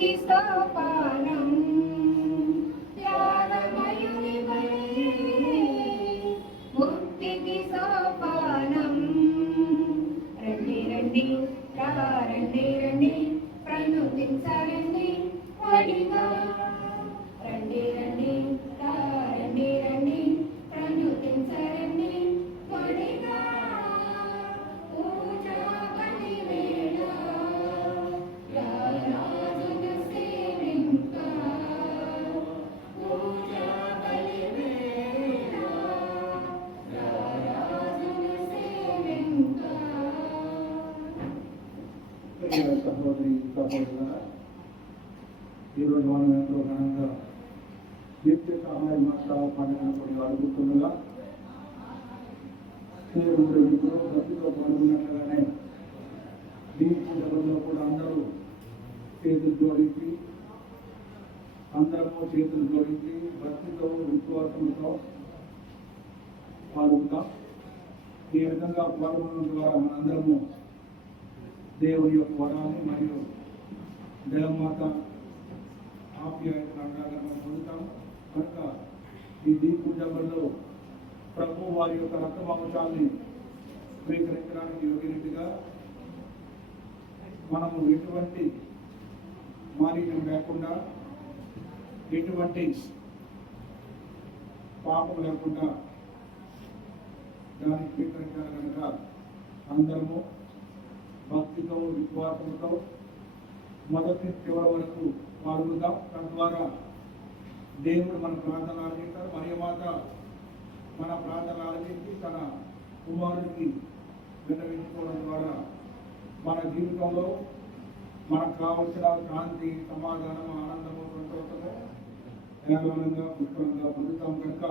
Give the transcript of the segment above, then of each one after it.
ముక్తికి సోపానం త్యాగమయుని బలి ముక్తికి సోపానం రండి రండి రండి రండి ప్రణుతించరండి వడిగా రండి రండి రండి రండి ప్రణుతించరండి వడిగా పూజా బలి వేళ రాజును సేవింప పూజా బలి వేళ రాజును సేవింప. సహోదరి సహోదరులారా, ఈరోజు మనం ఎంతో ఘనంగా నిత్య సహాయ మాత్ర పండుగను అడుగుతుండగా భక్తితో పాల్గొన్నట్లుగానే దీనికి జగంలో కూడా అందరూ చేతులు జోడించి భక్తితో విశ్వాసంతో పాల్గొంటాం. ఈ విధంగా పాల్గొనడం ద్వారా మనందరము దేవుని యొక్క వరాన్ని మరియు జగన్మాత ఆప్యాయతను అండగా పొందుతాం. కనుక ఈ దీపు జగంలో ప్రభు వారి యొక్క రక్తమాంశాన్ని స్వీకరించడానికి యోగ్యరీతిగా మనము ఎటువంటి మాలిన్యం లేకుండా, ఎటువంటి పాపం లేకుండా దాన్ని స్వీకరించాలి. కనుక అందరము భక్తితో విశ్వాసంతో మొదటి చివరి వరకు పాల్గొందాం. తద్వారా దేవుడు మన ప్రార్థన ఆలకిస్తారు. మరియమాత మన ప్రార్థన ఆలకించి తన కుమారుడికి విన్నవించుకోవడం ద్వారా మన జీవితంలో మనకు కావలసిన శాంతి, సమాధానం, ఆనందము, సంతోషము ఏకానంగా పుష్కలంగా పొందుతాం. కనుక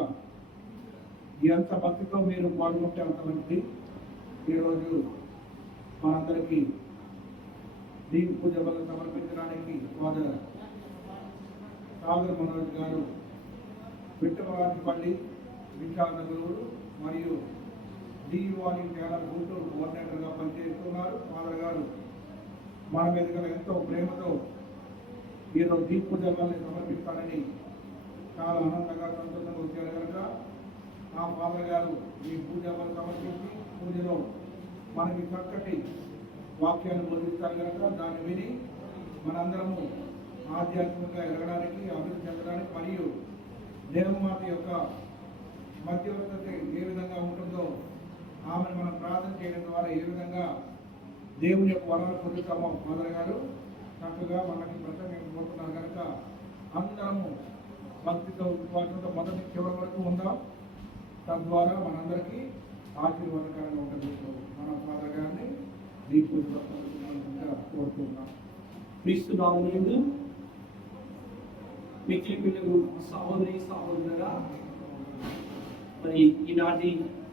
ఎంత భక్తితో మీరు పాల్గొంటే అంత మంచిది. ఈరోజు మనందరికీ దీని పూజ బలం సమర్పించడానికి ఫాదర్ సాగర్ మనోజ్ గారు విట్టమరాజపల్లి విశాఖనగర్ మరియు డియువాని ఛానల్ గుంటూరు కోఆర్డినేటర్గా పనిచేస్తున్నారు. ఫాదర్ గారు మన మీదుగా ఎంతో ప్రేమతో ఈరోజు దీప్ పూజ బలాన్ని సమర్పిస్తారని చాలా ఆనందంగా సంతోషంగా వచ్చారు. కనుక ఆ ఫాదర్ గారు ఈ పూజ బలం సమర్పించి పూజలో మనకి చక్కటి వాక్యాన్ని బోధిస్తారు. కనుక దాన్ని విని మనందరము ఆధ్యాత్మికంగా ఎదగడానికి, అభివృద్ధి చెందడానికి మరియు దేవమాత యొక్క మధ్యవర్తి ఏ విధంగా ఉంటుందో ఆమెను మనం ప్రార్థన చేయడం ద్వారా ఏ విధంగా దేవుని యొక్క వరాలు పొందుతామో ఫాదర్ గారు చక్కగా మనకి ప్రసంగించబోతున్నారు. కనుక అందరము భక్తితో విశ్వాసంతో మొదటి చివరి వరకు ఉందాం. తద్వారా మనందరికీ ఆశీర్వాదకరంగా ఉంటుంది. మన ఫాదర్ గారిని కోరుతున్నాం. క్రీస్తునామమునందు మిక్కిలి పిల్లలు సహోదరి సహోదరులారా, మరి ఈనాటి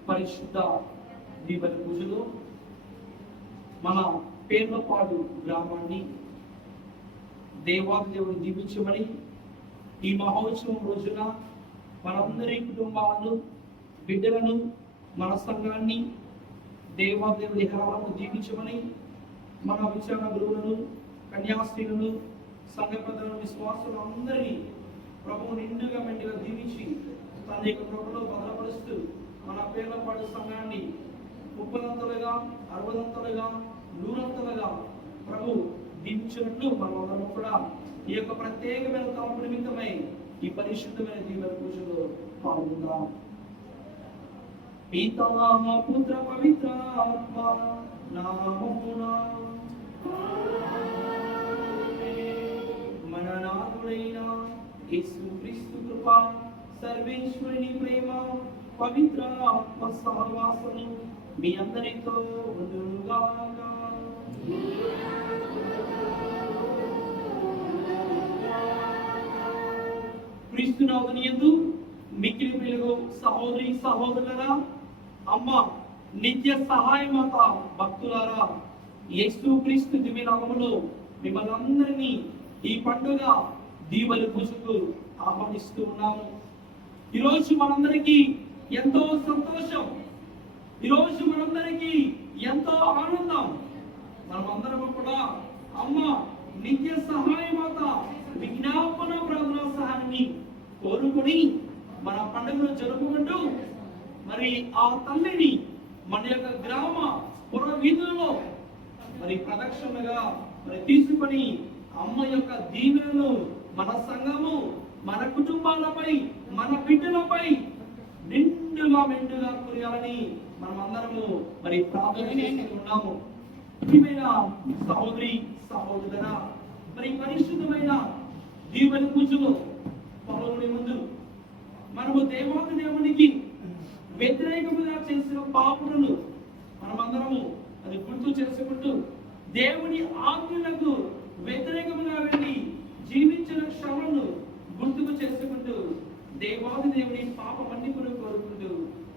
పరిశుద్ధ దీపల పూజలో మన పేర్లపాడు గ్రామాన్ని దేవాదేవుడు దీవించమని ఈ మహోత్సవం రోజున మనందరి కుటుంబాలను, బిడ్డలను, మన సంఘాన్ని దేవాదేవుడి హరాలను దీవించమని మన విచారణ గురువులను, కన్యాస్త్రీలను, సంఘ పెద్దలను, విశ్వాసులు అందరినీ ప్రభువు నిండుగా మెండుగా దీవించి తన యొక్క ప్రభులో భద్రపరుస్తూ మన పేర్లపాడు సంఘాన్ని 30ంతలుగా, 60ంతలుగా, 100ంతలుగా ప్రభు దీవించినట్లు మనమందరం కూడా ఈ యొక్క ప్రత్యేకమైన తలపు నిమిత్తమై ఈ పరిశుద్ధమైన దీవెన పూజలో పాల్గొందాం. పితా పుత్ర పవిత్ర ఆత్మ నామమున మన నాథుడైన యేసుక్రీస్తు కృప, సర్వేశ్వరుని ప్రేమ, పవిత్ర ఆత్మ సహవాసము మీ అందరితో ఉండుగాక. క్రీస్తునాథుని యందు మిక్కిలి ప్రియులు సహోదరి సహోదరులారా, అమ్మ నిత్య సహాయమాత భక్తులారా, యేసుక్రీస్తు దివ్య నామములో మిమ్మల్ని అందరినీ ఈ పండుగ దీవెన పూజకు ఆహ్వానిస్తూ ఉన్నాము. ఈరోజు మనందరికీ ఎంతో సంతోషం, ఈరోజు మనందరికీ ఎంతో ఆనందం. మనమందరం కూడా అమ్మ నిత్య సహాయమాత విజ్ఞాపన ప్రార్థన సహాయాన్ని కోరుకొని మన పండుగను జరుపుకుంటూ మరి ఆ తల్లిని మన యొక్క గ్రామ పుర వీధులలో మరి ప్రదక్షిణగా మరి తీసుకొని అమ్మ యొక్క దీవెనలు మన సంఘము మన కుటుంబాలపై మన బిడ్డలపై నిండుగా మెండుగా కురియాలని మనం అందరము మరి ప్రార్థన చేసుకున్నాము. ప్రియమైన సహోదరి సహోదరుల మరి పరిశుద్ధమైన దీవెన పూజలో పాల్గొనే ముందు మనము దేవాది దేవునికి వ్యతిరేకముగా చేసిన పాపములను మనమందరము అది గుర్తు చేసుకుంటూ దేవుని ఆజ్ఞలకు వ్యతిరేకముగా వెళ్ళి జీవించిన శ్రమను గుర్తుకు చేసుకుంటూ దేవాది దేవుని పాప మన్నిపును కోరుకుంటూ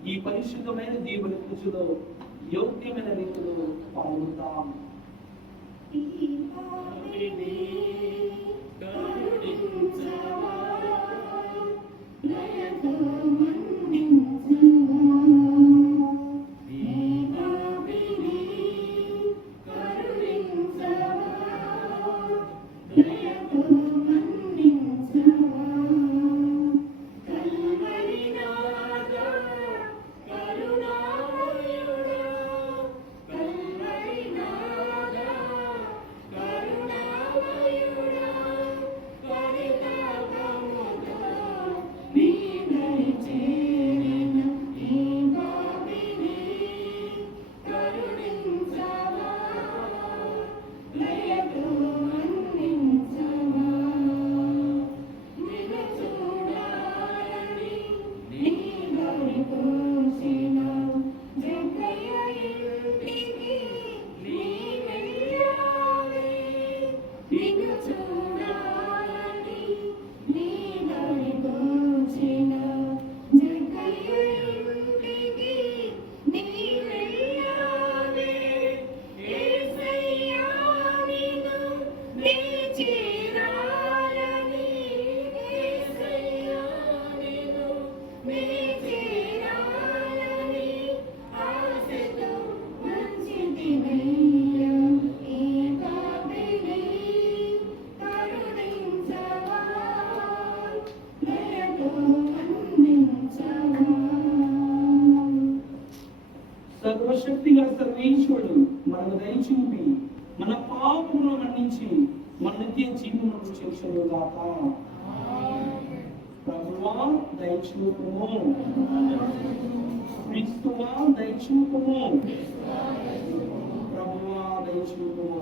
ఈ పరిశుద్ధమైన దేవుని పూజలో యోగ్యమైన రీతిలో పాల్గొంటాం. సర్వశక్తిగా సర్వేశ్వరుడు మనకు దయచూపి మన పాపములను మన్నించి మన నిత్య జీవమును చేర్చుగాక. ప్రభువా దయచూపుము, క్రీస్తువా దయచూపుము, ప్రభువా దయచూపుము.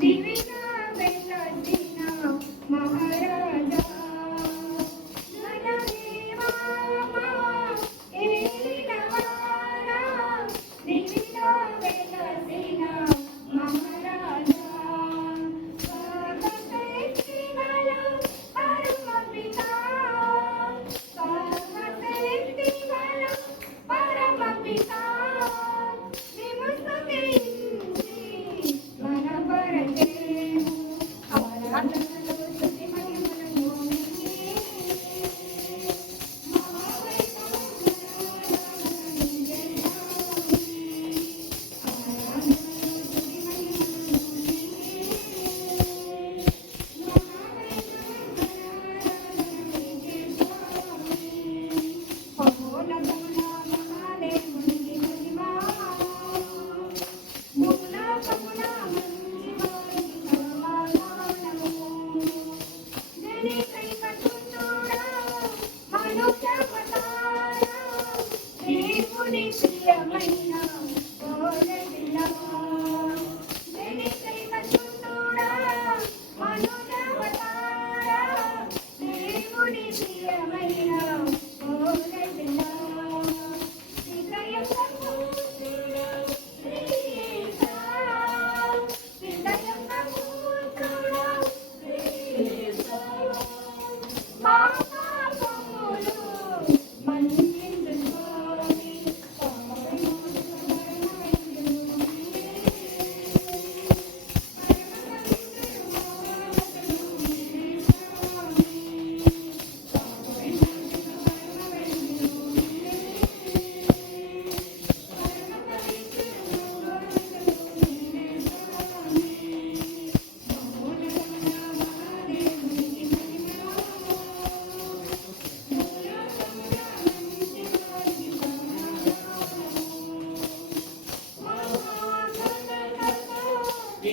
దివినా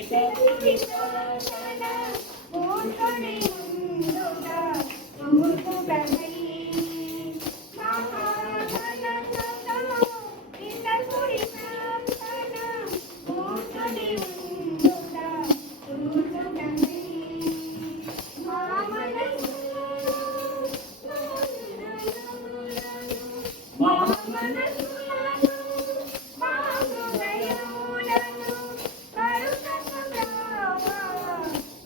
శక్తి ప్రార్థన కూర్చొని ఉండుట కూర్చుటకై మహాగణంలో ఇంద్రుడి ప్రార్థన కూర్చొని ఉండుట కూర్చుటకై మా మనసులను మా మనసులను మా హృదయములను కరుణించుగాక.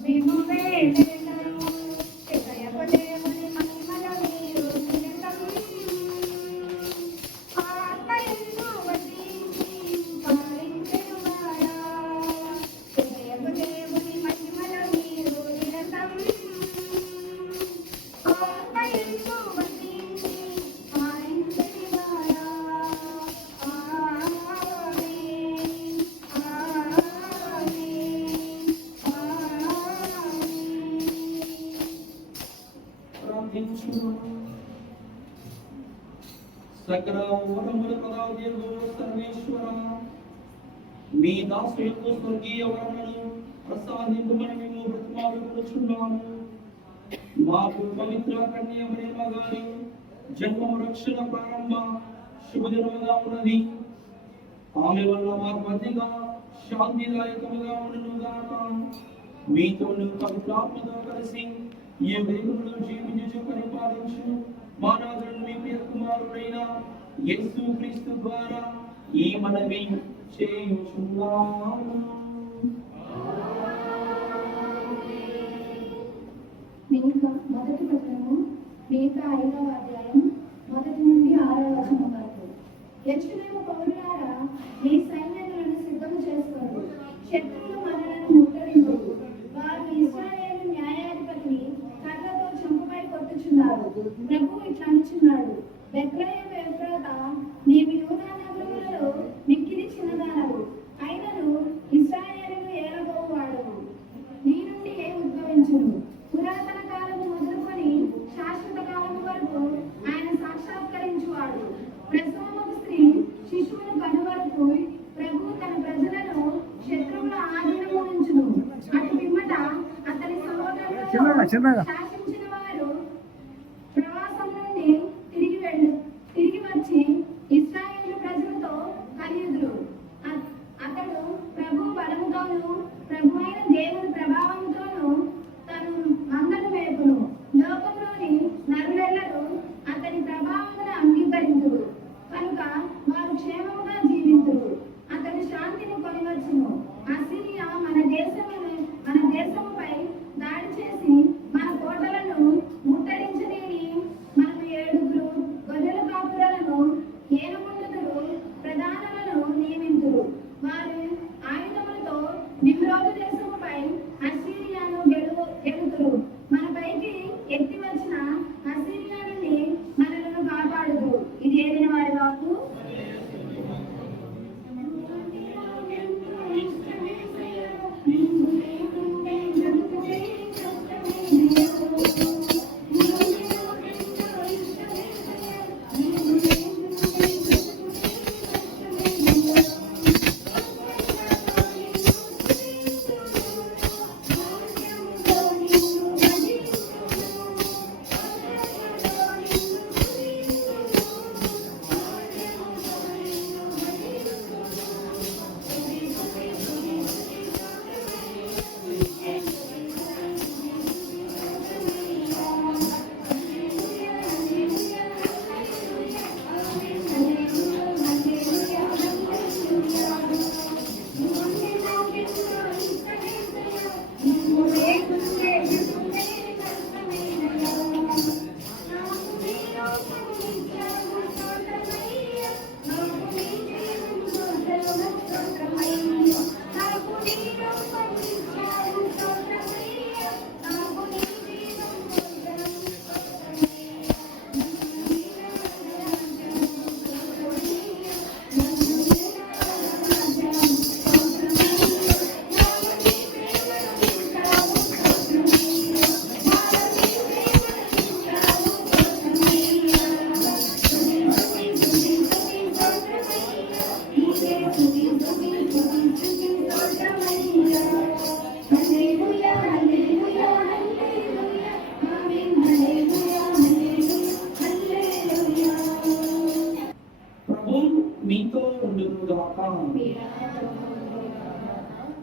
మేము వేడెదము హృదయపు దేవుని మహిమల మీరు నిరతం. ఆత్మయందు వసించి పాలించెడువాడా, హృదయపు దేవుని మహిమల మీరు నిరతం. ఆత్మయందు వసించి పాలించెడువాడా. ఆమేన్, ఆమేన్, ఆమేన్. ప్రార్థించుము. సకల వరముల ప్రదాదేవో సర్వేశ్వర, మీ దాసులకు స్వర్గీయ వరములను ప్రసాదింపమని మేము బ్రతిమాలుకొనుచున్నాము. మాకు పవిత్ర కన్య ప్రేమ గారి జన్మము రక్షణ ప్రారంభ శుభదినముగా ఉన్నది. ఆమె వల్ల మాకు మధ్యగా శాంతిదాయకముగా ఉండునుగాక. మీతోను పవిత్రాత్మతో కలిసి ఈ వేగములో జీవించు పరిపాలించు మా నాథుడు మీ ప్రియ కుమారుడైన యేసు క్రీస్తు ద్వారా ఈ మనవి చేయుచున్నాము. మీకా మొదటి పత్రము మీకా 5వ అధ్యాయం 1 నుండి 6వ వచనం వరకు. యెరూషలేము పౌరులారా, మీ సైన్యములను సిద్ధము చేసుకోండి. శత్రువులు మనలను ముట్టడించురు. వారు ఇశ్రాయేలు న్యాయాధిపతిని కర్రతో చెంపపై కొట్టుచున్నారు. ప్రభువు ఇట్లా అనుచున్నాడు, బెత్లెహేము ఎఫ్రాతా, నీవు యూదా నగరములలో మిక్కిలి చిన్నదానవు, అయినను ఇశ్రాయేలును ఏలబోవువాడవు. నీ నుండి ఉద్భవించును. పురాతన కాలము మొదలుకొని శాశ్వత కాలము వరకు ఆయన సాక్షాత్కరించువాడు. ప్రసవముకు స్త్రీ శిశువును కనువరకు ప్రభువు తన ప్రజలను శత్రువుల ఆధీనము నుంచును. అటు పిమ్మట అతని సహోదరులలో శాసించిన వారు ప్రవాసం నుండి తిరిగి వచ్చి ఇశ్రాయేలు ప్రజలతో కలియుదురు. అతడు ప్రభు బలముతోను ప్రభు అయిన దేవుని ప్రభావముతోను తను మందను మేపును. లోకంలోని నరులెల్లరూ అతని ప్రభావమును అంగీకరించురు కనుక వారు క్షేమముగా జీవించురు. అతడు శాంతిని కొనివచ్చును. అసిరియా మన దేశముపై దాడి చేసి మన కోటల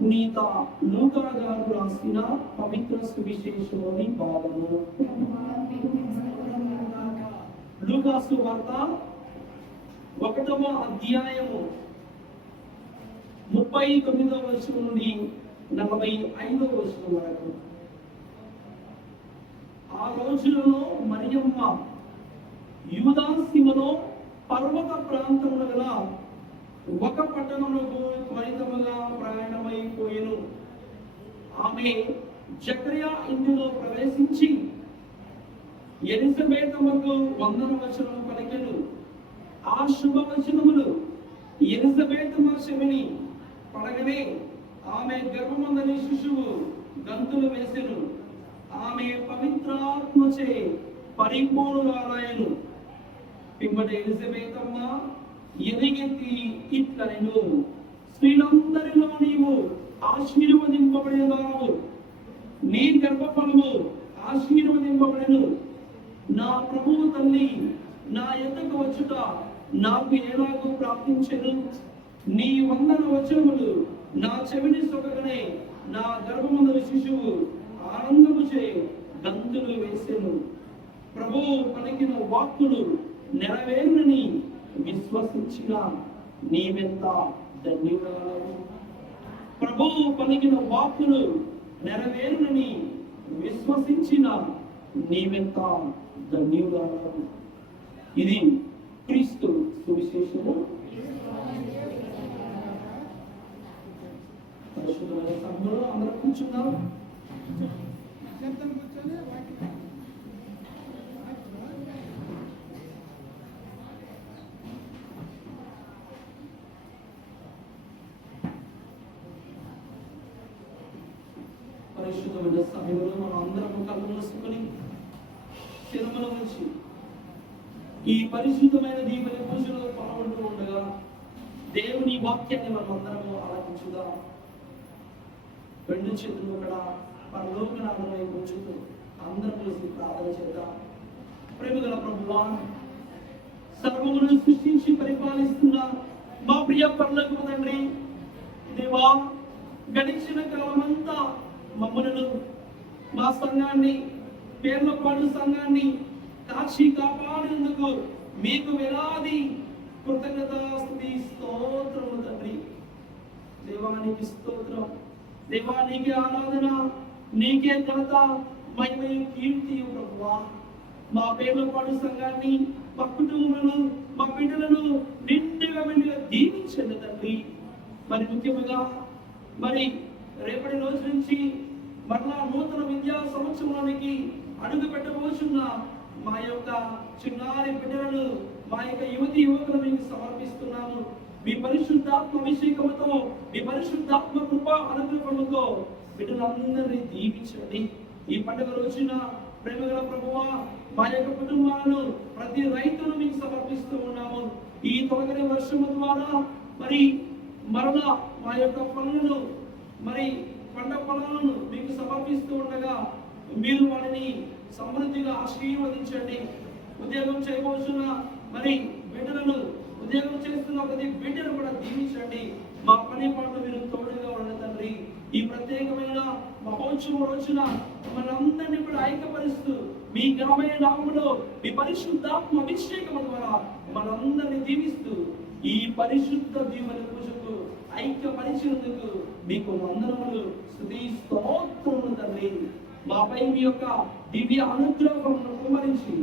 పునీత లూకా గారు రాసిన పవిత్ర సువిశేషంలోని భాగము. లూకా సువార్త 1వ అధ్యాయము 39వ వచనం నుండి 45వ వచనం వరకు. ఆ రోజులలో మరియమ్మ యూదా సీమలో పర్వత ప్రాంతమున గల ఒక పట్టణమునకు త్వరితముగా ప్రయాణమైపోయెను. ఆమె జకర్యా ఇంటిలో ప్రవేశించి ఎలిజబెతమ్మకు వందన వచనము పలికెను. ఆ శుభవచనములు ఎలిజబెతమ్మ చెవిని పడగనే ఆమె గర్భమందని శిశువు గంతులు వేసెను. ఆమె పవిత్రాత్మచే పరిపూర్ణురాలయను. పిమ్మట ఎలిజబెతమ్మ ఎలుగెత్తి ఇట్లనెను, స్త్రీలందరిలో నీవు ఆశీర్వదింపబడినదావు, నీ గర్భఫలము ఆశీర్వదింపబడెను. నా ప్రభువు తల్లి నా యొద్దకు వచ్చుట నాకు ఎలాగో ప్రాప్తించెను. నీ వందన వచనములు నా చెవిని సొగగనే నా గర్భమందు శిశువు ఆనందముచే గంతులు వేసెను. ప్రభువు పలికిన వాక్కులు నెరవేరునని విశ్వసించిన నీవెంత ధన్యురాలవు. ప్రభువు పలికిన వాక్కులు నెరవేరునని విశ్వసించిన నీవెంత ధన్యురాలవు. ఇది క్రీస్తు సువిశేషము. పరిశుద్ధమైన సభలో అందరూ కూర్చున్నాం. పరిశుద్ధమైన సభలో మనం అందరం కళ్ళు మూసుకొని శిరముల నుంచి ఈ పరిశుద్ధమైన దీపన పూజలో పాల్గొంటూ ఉండగా దేవుని వాక్యాన్ని మనం అందరము ఆలకించుగా. రెండు చేతులు కూడా పరలోకనాథుని వైపు ఉంచుతూ అందరం కలిసి ప్రార్థన చేద్దాం. ప్రేమగల ప్రభువా, సర్వమును సృష్టించి పరిపాలిస్తున్న మా ప్రియ పరలోకపు తండ్రి, దేవా, గడిచిన కాలమంతా మమ్మలను, మా సంఘాన్ని, పేర్లపాడు సంఘాన్ని కాచి కాపాడినందుకు మీకు వేలాది కృతజ్ఞతాస్తుతి స్తోత్రము తండ్రి. దేవానికి స్తోత్రం, దేవానికి ఆరాధన, నీకే ఘనత, మహిమయు, కీర్తియు ప్రభువా. మా పేర్లపాడు సంఘాన్ని, మా కుటుంబాలను, మా బిడ్డలను నిండుగా దీవించండి తండ్రి. మరి ముఖ్యంగా మరి రేపటి రోజు నుంచి మరలా నూతన విద్యా సంవత్సరంలోనికి అడుగు పెట్టబోచున్న మా యొక్క చిన్నారి బిడ్డలను, మా యొక్క యువతి యువకులను మీకు సమర్పిస్తున్నాము. మీ పరిశుద్ధాత్మ అభిషేకముతో, మీ పరిశుద్ధాత్మ కృప అనుగ్రహముతో బిడ్డలందరినీ దీవించండి. ఈ పండుగ రోజున ప్రేమగల ప్రభువా, మా యొక్క కుటుంబాలను, ప్రతి రైతును మీకు సమర్పిస్తూ ఉన్నాము. ఈ తొలగని వర్షము ద్వారా మరి మరలా మా యొక్క పనులను, మరి పంట పొలాలను మీకు సమర్పిస్తూ ఉండగా మీరు వారిని సమృద్ధిగా ఆశీర్వదించండి. ఉద్యోగం చేయబోతున్న మరి బిడ్డలను, ఉద్యోగం చేస్తున్న ప్రతి బిడ్డను కూడా దీవించండి. మా పని పాటలు మీరు తోడుగా ఉండండి తండ్రి. ఈ ప్రత్యేకమైన మహోత్సవం రోజున మనందరినీ కూడా ఐక్యపరుస్తూ మీ ఘనమైన నామములో మీ పరిశుద్ధాత్మ అభిషేకం ద్వారా మనందరినీ దీవిస్తూ ఈ పరిశుద్ధ దీవెన పూజకు ఐక్యపరిచినందుకు మీకు వందనములు, స్తుతి స్తోత్రములు తండ్రి. మాపై మీ యొక్క దివ్య అనుగ్రహమును కుమ్మరించి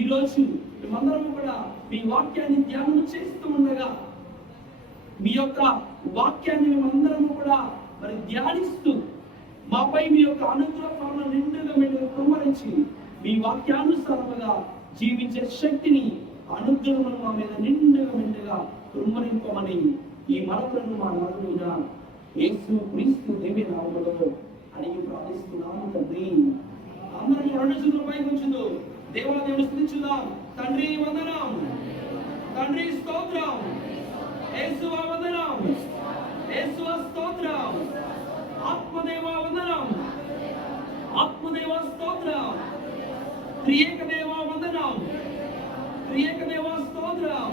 ఈ రోజు మేమందరము కూడా మీ వాక్యాన్ని ధ్యానం చేస్తూ ఉండగా, మీ యొక్క వాక్యాన్ని మేమందరము కూడా మరి ధ్యానిస్తూ మాపై మీ యొక్క అనుగ్రహాలను నిండుగా కుమ్మరించి మీ వాక్యానుసారముగా జీవించే శక్తిని, అనుగ్రహమును మా మీద నిండుగా కుమ్మరింపమని ఈ మనకులను మా నాథుడైన యేసు క్రీస్తు దివ్య నామములో అడిగి ప్రార్థిస్తున్నాము తండ్రి. అందరం రెండు చేతుల పైకి ఉంచుతూ దేవాదేవుని స్తుతించుదాం. తండ్రి వందనం, తండ్రి స్తోత్రం, యేసువా వందనం, యేసువా స్తోత్రం, ఆత్మదేవా వందనం, ఆత్మదేవా స్తోత్రం, త్రియేక దేవా వందనం, త్రియేక దేవా స్తోత్రం.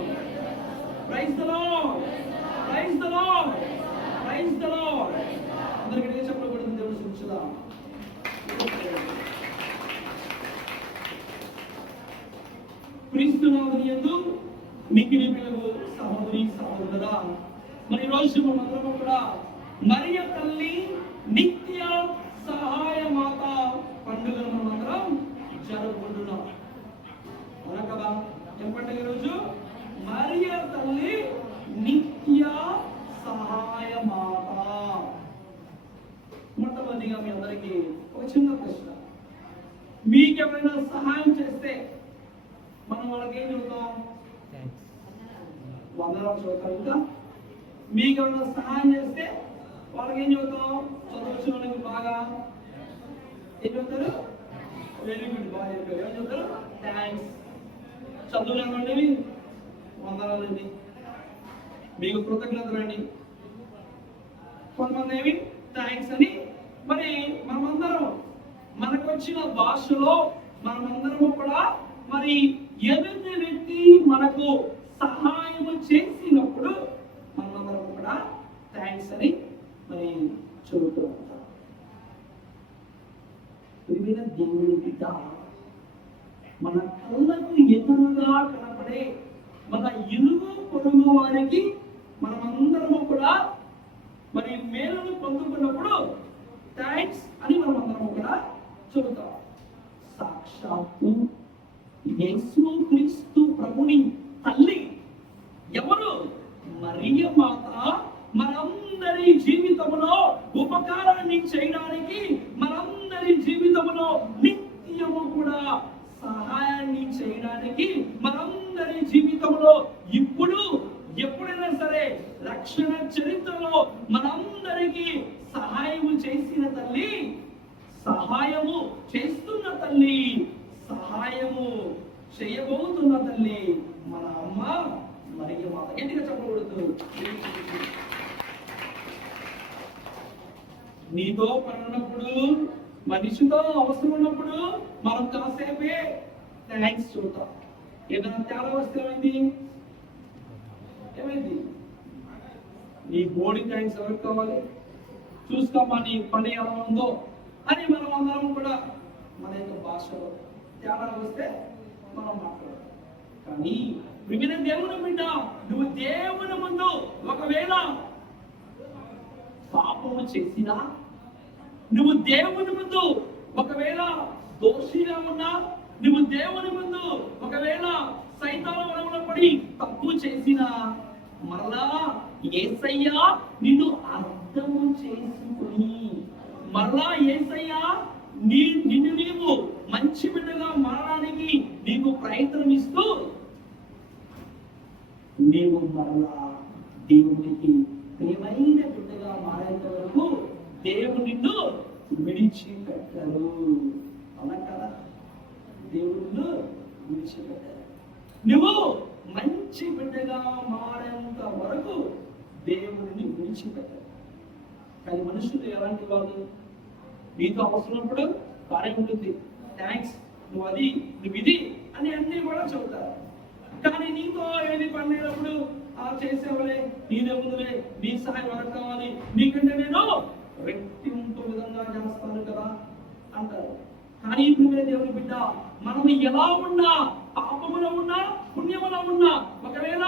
Praise the lord, praise the lord, praise the lord. ఈరోజు మనందరం కూడా మరియ తల్లి నిత్య సహాయ మాత పండుగను మనమందరం జరుపుకుంటున్నాం. అవునా కదా? ఏం పండుగ ఈరోజు? మరియ తల్లి నిత్య సహాయ మాత. మొట్టమొదటిగా మీ అందరికీ ఒక చిన్న ప్రశ్న. మీకెవరైనా సహాయం చేస్తే మనం వాళ్ళకి ఏం చెబుతాం? వందనాలు చెబుతాం. ఇంకా మీకెవరైనా సహాయం చేస్తే వాళ్ళకి ఏం చెబుతాం? చదువు వాళ్ళకి బాగా ఏం చెబుతారు? వెరీ గుడ్, బాగా చెప్పారు. ఏం చెబుతారు? థ్యాంక్స్. చదువులేమండి వందనాలండి, మీకు కృతజ్ఞతలండి. కొంతమంది ఏమి థ్యాంక్స్ అని. మరి మనమందరం మనకు వచ్చిన భాషలో మనమందరము కూడా మరి ఎదుటి వ్యక్తి మనకు సహాయం చేసినప్పుడు మనమందరం కూడా థ్యాంక్స్ అని మరి చెబుతూ ఉంటాం. దేవుడి బిడ్డ, మన కళ్ళకు ఎదురుగా కనపడే మన ఇరుగు పొరుగు వారికి మనమందరము కూడా మరి మేలును పొందుకున్నప్పుడు థ్యాంక్స్ అని మనమందరము కూడా చెబుతాం. సాక్షాత్తు యేసుక్రీస్తు ప్రభుని తల్లి ఎవరు? మరియ మాత మనందరి జీవితంలో ఉపకారాన్ని చేయడానికి, మనందరి జీవితంలో నిత్యము కూడా సహాయాన్ని చేయడానికి, మనందరి జీవితంలో ఇప్పుడు ఎప్పుడైనా సరే రక్షణ చరిత్రలో మనందరికీ సహాయము చేసిన తల్లి, సహాయము చేస్తున్న తల్లి, సహాయము చేయబోతున్న తల్లి మన అమ్మ మరియ మాత. గట్టిగా చెప్పకూడదు. నీతో పని ఉన్నప్పుడు, మనిషితో అవసరం ఉన్నప్పుడు మనం కాసేపే థ్యాంక్స్ చూద్దాం. ఏదైనా తేడా వస్తే ఏమైంది? నీ బోడీ థ్యాంక్స్ ఎవరికి కావాలి? చూసుకోమా నీ పని ఎలా ఉందో అని మనం అందరం కూడా మన యొక్క భాషలో తేడా వస్తే మనం మాట్లాడతాం. కానీ వివిధ దేవుని బిడ్డ, నువ్వు దేవుని ముందు ఒకవేళ పాపము చేసినా, నువ్వు దేవుని ముందు ఒకవేళ దోషిగా ఉన్నా, నువ్వు దేవుని ముందు ఒకవేళ సైతాను వలన పడి తప్పు చేసినా, మరలా యేసయ్య నిన్ను అర్థము చేసుకుని, మరలా యేసయ్య నిన్ను నీవు మంచి బిడ్డగా మారడానికి నీకు ప్రయత్నం ఇస్తూ నీవు మరలా దేవునికి ప్రియమైన బిడ్డగా మారేంత వరకు దేవుడు నిన్ను విడిచిపెట్టరు. అలా కదా? దేవుడు విడిచిపెట్టారు. నువ్వు మంచి బిడ్డగా మారేంత వరకు దేవుడిని విడిచిపెట్టారు. కానీ మనుషులు ఎలాంటి వాళ్ళు? నీతో అవసరమైనప్పుడు కార్యం ఉంటుంది, థ్యాంక్స్, నువ్వు అది, నువ్వు ఇది అని అన్ని కూడా చెబుతారు. కానీ నీతో ఏది పనినప్పుడు చేసేవలే, నీదే ముందులే, నీ సహాయం వరకు కావాలి, నీకంటే నేను రెట్టింపు విధంగా చేస్తాను కదా అంటారు. కానీ ఇప్పుడు దేవుని బిడ్డ, మనం ఎలా ఉన్నా, పాపములో ఉన్నా, పుణ్యములో ఉన్నా, ఒకవేళ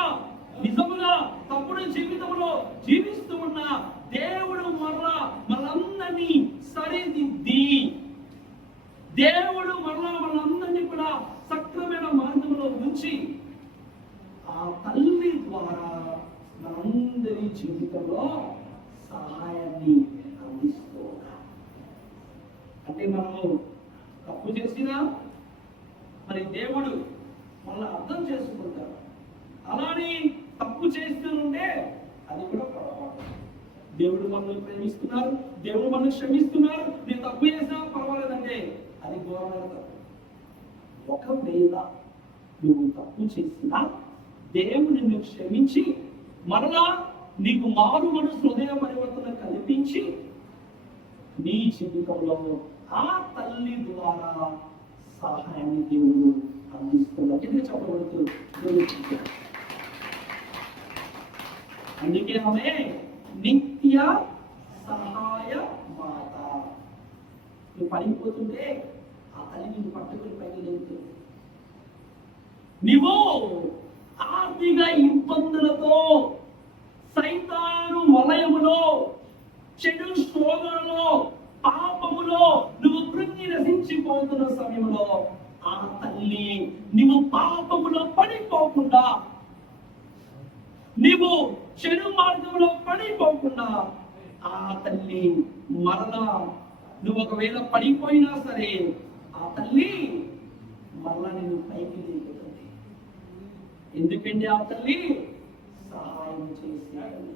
నిజముగా తప్పుడు జీవితంలో జీవిస్తూ ఉన్నా, దేవుడు మరలా మనందరినీ సరిదిద్ది, దేవుడు మరలా మనందరినీ కూడా సక్రమైన మార్గంలో ఉంచి ఆ తల్లి ద్వారా మనందరి జీవితంలో సహాయాన్ని అందిస్తూ ఉన్నారు. అంటే మనము తప్పు చేసినా మరి దేవుడు మనల్ని అర్థం చేసుకుంటారు. అలానే తప్పు చేస్తూ ఉంటే అది కూడా పొరపాటు. దేవుడు మనల్ని ప్రేమిస్తున్నారు, దేవుడు మనల్ని క్షమిస్తున్నారు, నేను తప్పు చేసినా పర్వాలేదంటే అది ఘోరమైన తప్పు. ఒకవేళ నువ్వు తప్పు చేసినా దేవుడు నిన్ను క్షమించి మరలా నీకు మారు మనసు హృదయ పరివర్తన కల్పించి నీ జీవితంలో ఆ తల్లి ద్వారా సహాయాన్ని దేవుడు అందిస్తున్నారు. ఎందుకు చెప్పబడుతుంది? అందుకే ఆమె నిత్య సహాయ మాత. నువ్వు పడిపోతుంటే ఆ తల్లి నిన్ను పట్టుకుని పైకి లేపుతుంది. నువ్వు ఆర్థిక ఇబ్బందులతో సైతాను వలయములో, చెడు శోధనలో, పాపములో నువ్వు కృంగి నశించిపోతున్న సమయంలో ఆ తల్లి నీవు పాపములో పడిపోకుండా, నీవు చెడు మార్గంలో పడిపోకుండా ఆ తల్లి మరలా నువ్వు ఒకవేళ పడిపోయినా సరే ఆ తల్లి మరలా నేను పైకి లేపుతుంది. ఎందుకంటే ఆ తల్లి సహాయం చేసే తల్లి.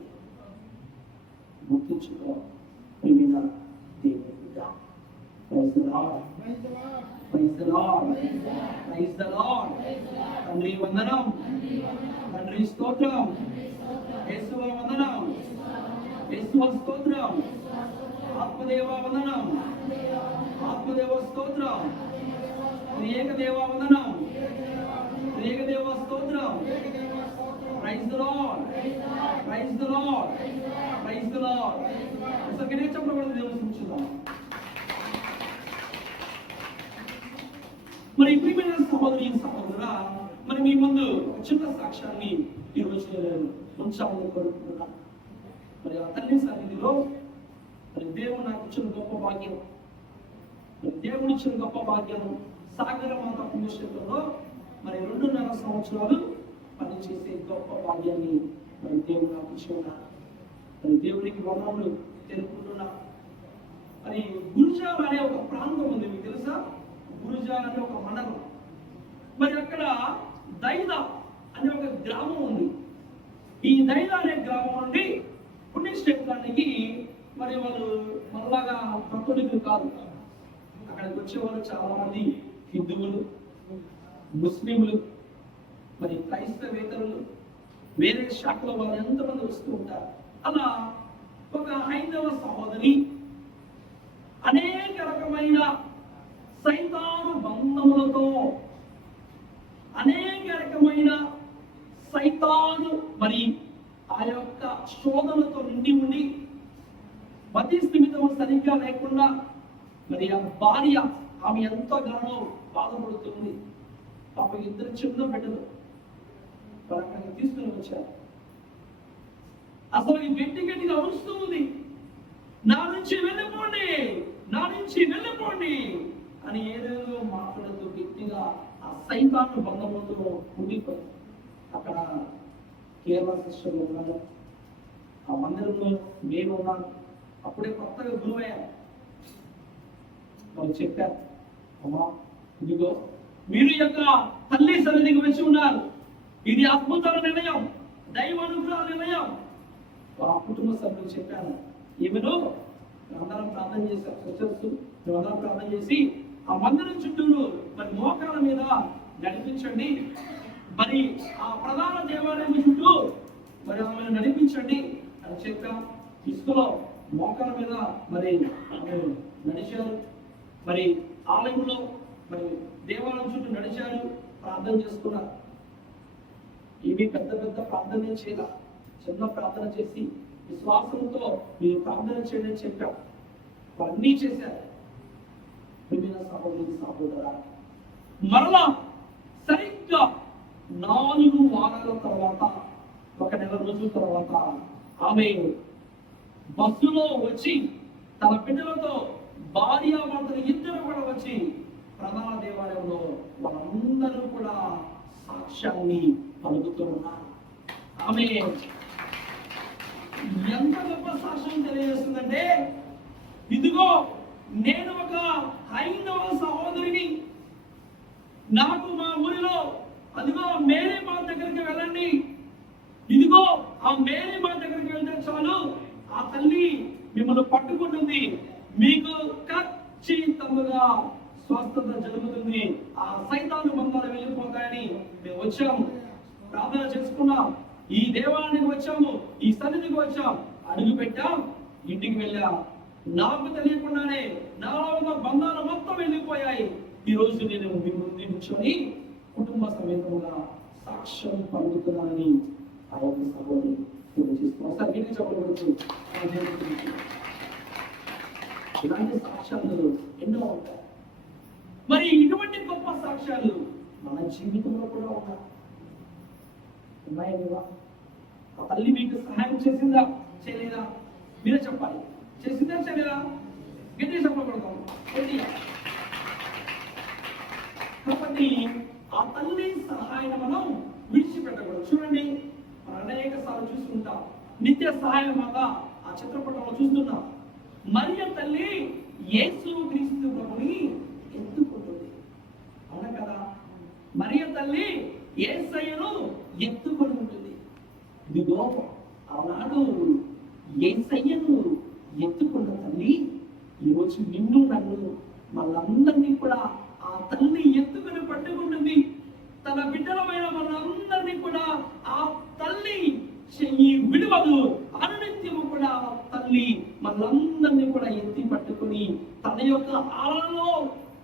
గుర్తుంచుకో ప్రియమైన దేవుని బిడ్డ. Praise the lord. Praise the lord. Praise the lord. తండ్రి వందనం, తండ్రి స్తోత్రం, యేసువా వందనం, యేసువా స్తోత్రం, ఆత్మదేవ వందనం, ఆత్మదేవ స్తోత్రం, త్రియేక దేవ వందనం, త్రియేక దేవ స్తోత్రం. Praise the lord. Praise the lord. Praise the lord. ఒకసారి చెప్పబడింది దేవుని స్తుతించుదాం. మరి ప్రియమైన సహోదరి సహోదరా, మరి మీ ముందు ఒక చిన్న సాక్ష్యాన్ని ఈరోజు నేను ఉంచాలని కోరుకుంటున్నాను. మరి ఆ తల్లి సన్నిధిలో మరి దేవుడు నాకు ఇచ్చిన గొప్ప భాగ్యం, మరి దేవుడు ఇచ్చిన గొప్ప భాగ్యం సాగర మాత పుణ్యక్షేత్రంలో మరి 2.5 సంవత్సరాలు పనిచేసే గొప్ప భాగ్యాన్ని మరి దేవుడు నాకు ఇచ్చిన మరి దేవుడికి వందనములు తెలుపుకుంటున్నా. మరి గురుజాల అనే ఒక ప్రాంతం ఉంది, మీకు తెలుసా? గురుజాల అనే ఒక మండలం. మరి అక్కడ దైద అనే ఒక గ్రామం ఉంది. ఈ దైద అనే గ్రామం నుండి పుణ్యక్షేత్రానికి మరి వాళ్ళు మరలాగా భక్తుడికి కాదు, అక్కడికి వచ్చేవారు చాలా మంది హిందువులు, ముస్లింలు, మరి క్రైస్తవేతరులు, వేరే శాఖల వాళ్ళు ఎంతమంది వస్తూ ఉంటారు. అలా ఒక హైందవ సహోదరి అనేక రకమైన సైతాను బంధములతో, అనేక రకమైన సైతాను మరి ఆ యొక్క శోధనతో నిండి ఉండి మతి స్థిమితం సరిగ్గా లేకుండా మరి ఆ భార్య ఆమె ఎంతగానో బాధపడుతుంది. పాప 2 చిన్న బిడ్డలు మరి అక్కడికి తీసుకుని వచ్చారు. అసలు ఈ గట్టిగా అరుస్తూ ఉంది, నా నుంచి వెళ్ళిపోండి, నా నుంచి వెళ్ళిపోండి అని ఏదేదో మాట్లాడుతూ గట్టిగా ఆ సైతాను బంధములతో ఉండిపోయింది. అక్కడ కేరళ సిస్టర్లు ఉన్నారు, ఆ మందిరంలో మేము ఉన్నాను. అప్పుడే కొత్తగా గురువయ్యారు. వాళ్ళు చెప్పారు, అమ్మా ఇదిగో మీరు యొక్క తల్లి సన్నిధికి వచ్చి ఉన్నారు, ఇది అద్భుతాల నిలయం, దైవ అనుగ్రహ నిలయం. ఆ కుటుంబ సభ్యులు చెప్పాను, ఈమెను అందరం ప్రార్థన చేశారు. సిస్టర్స్ మేమందరం ప్రార్థన చేసి ఆ మందిరం చుట్టూరు మరి మోకాల మీద నడిపించండి, మరి ఆ ప్రధాన దేవాలయం చుట్టూ మరి ఆమెను నడిపించండి అని చెప్పాం. ఇసుకలో మోకాల మీద మరి ఆమె నడిచారు. మరి ఆలయంలో మరి దేవాలయం చుట్టూ నడిచారు, ప్రార్థన చేసుకున్నారు. ఇవి పెద్ద పెద్ద ప్రార్థన చేయాల, చిన్న ప్రార్థన చేసి విశ్వాసంతో మీరు ప్రార్థన చేయండి అని చెప్పాం. అన్నీ చేశారు. ప్రియమైన సహోదరి సహోదరా, మరలా సరిగ్గా 4 వారాల తర్వాత, 1 నెల రోజుల తర్వాత ఆమె బస్సులో వచ్చి తన బిడ్డలతో భార్యాభర్తలు ఇద్దరు కూడా వచ్చి ప్రధాన దేవాలయంలో వాళ్ళందరూ కూడా సాక్ష్యాన్ని పలుకుతున్నారు. ఆమె ఎంత గొప్ప సాక్ష్యం తెలియజేస్తుందంటే, ఇదిగో నేను ఒక హైందవ సహోదరిని, నాకు మా ఊరిలో అదిగో మేరీ మా దగ్గరికి వెళ్ళండి, ఇదిగో ఆ మేరీ మా దగ్గరికి వెళ్తే చాలు ఆ తల్లి మిమ్మల్ని పట్టుకుంటుంది, మీకు ఖచ్చితంగా స్వస్థత జరుగుతుంది, ఆ సైతాను బంధాలు వెళ్ళిపోతాయని మేము వచ్చాము, ప్రార్థన చేసుకున్నాం, ఈ దేవాలయానికి వచ్చాము, ఈ సన్నిధికి వచ్చాం, అడుగు పెట్టాం, ఇంటికి వెళ్ళాం. నాకు తెలియకుండానే నాలో ఉన్న బంధాలు మొత్తం వెళ్ళిపోయాయి. ఈ రోజు నేను మీ ముందు నిల్చొని కుటుంబ సమేతంగా సాక్ష్యం పలుకుతున్నానని ఆ యొక్క సభని తెలియజేస్తున్నాను. ఇలాంటి సాక్ష్యాలు ఎన్నో ఉంటాయి. మరి ఇటువంటి గొప్ప సాక్ష్యాలు మన జీవితంలో కూడా ఉన్నాయి. ఉన్నాయా? ఆ తల్లి మీకు సహాయం చేసిందా? చేయలేదా? మీరే చెప్పాలి. చేసిందా చేయలేదా? గట్టిగా చెప్పకూడదు. కాబట్టి ఆ తల్లి సహాయం మనం విడిచిపెట్టకూడదు. చూడండి, మనం అనేక సార్లు చూస్తుంటాం. నిత్య సహాయం మాత ఆ చిత్రపటంలో చూస్తున్నాం. మరియ తల్లి యేసు క్రీస్తు ప్రభుని ఎత్తుకుంటుంది. అవునా కదా? మరియ తల్లి యేసయ్యను ఎత్తుకొని ఉంటుంది. ఇదిగో ఆనాడు యేసయ్యను ఎత్తుకున్న తల్లి ఈరోజు నిన్ను నన్ను మనందరినీ కూడా ఆ తల్లి ఎత్తుకుని పట్టుకుంటుంది. తన బిడ్డలమైన మనందరినీ కూడా ఆ తల్లి చెయ్యి విడువదు. అనునిత్యము కూడా తల్లి మనందరినీ కూడా ఎత్తి పట్టుకుని తన యొక్క ఆలనలో,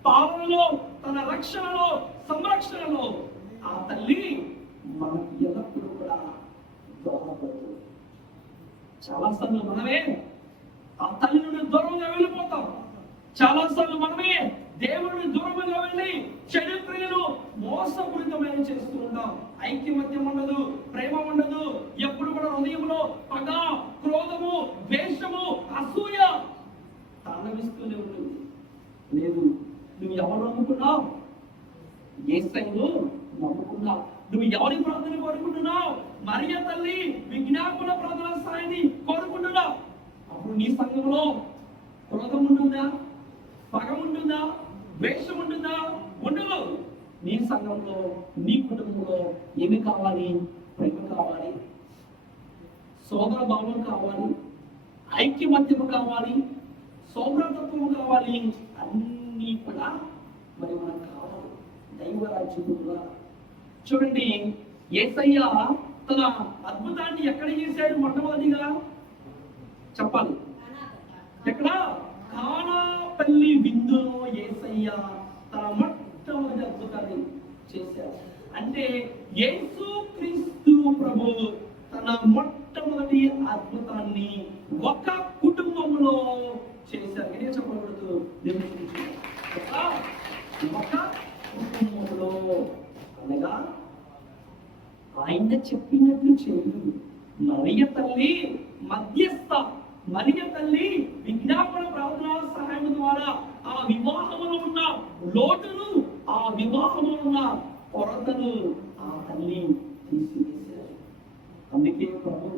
పాలనలో, తన రక్షణలో, సంరక్షణలో ఆ తల్లి మనకు ఎల్లప్పుడూ కూడా దోహదపడుతుంది. చాలాసార్లు మనమే ఆ తల్లి నుండి దూరంగా వెళ్ళిపోతాం. చాలాసార్లు మనమే దేవుడిని దూరంగా వెళ్ళి చెడు క్రియలు మోసపూరితమైన చేస్తూ ఉంటాం. ఐక్యమత్యం ఉండదు, ప్రేమ ఉండదు. ఎప్పుడు కూడా హృదయంలో పగ, క్రోధము, ద్వేషము, అసూయ తాండవిస్తూనే ఉంటుంది. లేదు, నువ్వు ఎవరు నమ్ముకున్నావు? యేసయ్యను నమ్ముకున్నావు. నువ్వు ఎవరి ప్రార్థన కోరుకుంటున్నావు? మరియ తల్లి విజ్ఞాపన ప్రార్థన స్థాయిని కోరుకుంటున్నావు. అప్పుడు నీ సంఘంలో క్రోధం ఉంటుందా? పగ ఉంటుందా? ద్వేషం ఉంటుందా? ఉండదు. నీ సంఘంలో, నీ కుటుంబంలో ఏమి కావాలి? ప్రేమ కావాలి, సోదర భావం కావాలి, ఐక్యమత్యము కావాలి, సౌభ్రతత్వం కావాలి. అన్నీ కూడా మరి మనకు కావాలి. దైవరాజ్యముగా చూడండి, యేసయ్య తన అద్భుతాన్ని ఎక్కడ చేశాడు? మొట్టమొదటిగా చెప్పాలి. ఎక్కడ? కానాపల్లి విందులో యేసయ్య తన మొట్టమొదటి అద్భుతాన్ని చేశాడు. అంటే యేసు క్రీస్తు ప్రభు తన మొట్టమొదటి అద్భుతాన్ని ఒక కుటుంబంలో చేశారు. ఏం చెప్పకూడదు? ఒక కుటుంబంలో, అనగా ఆయన చెప్పినట్లు చేయు. మరియ తల్లి మధ్యస్థ, మరియ తల్లి విజ్ఞాపన ప్రార్థనా సహాయం ద్వారా ఆ వివాహంలో ఉన్న లోటును, ఆ వివాహంలో ఉన్న కొరతను ఆ తల్లి తీసివేశారు. అందుకే ప్రభు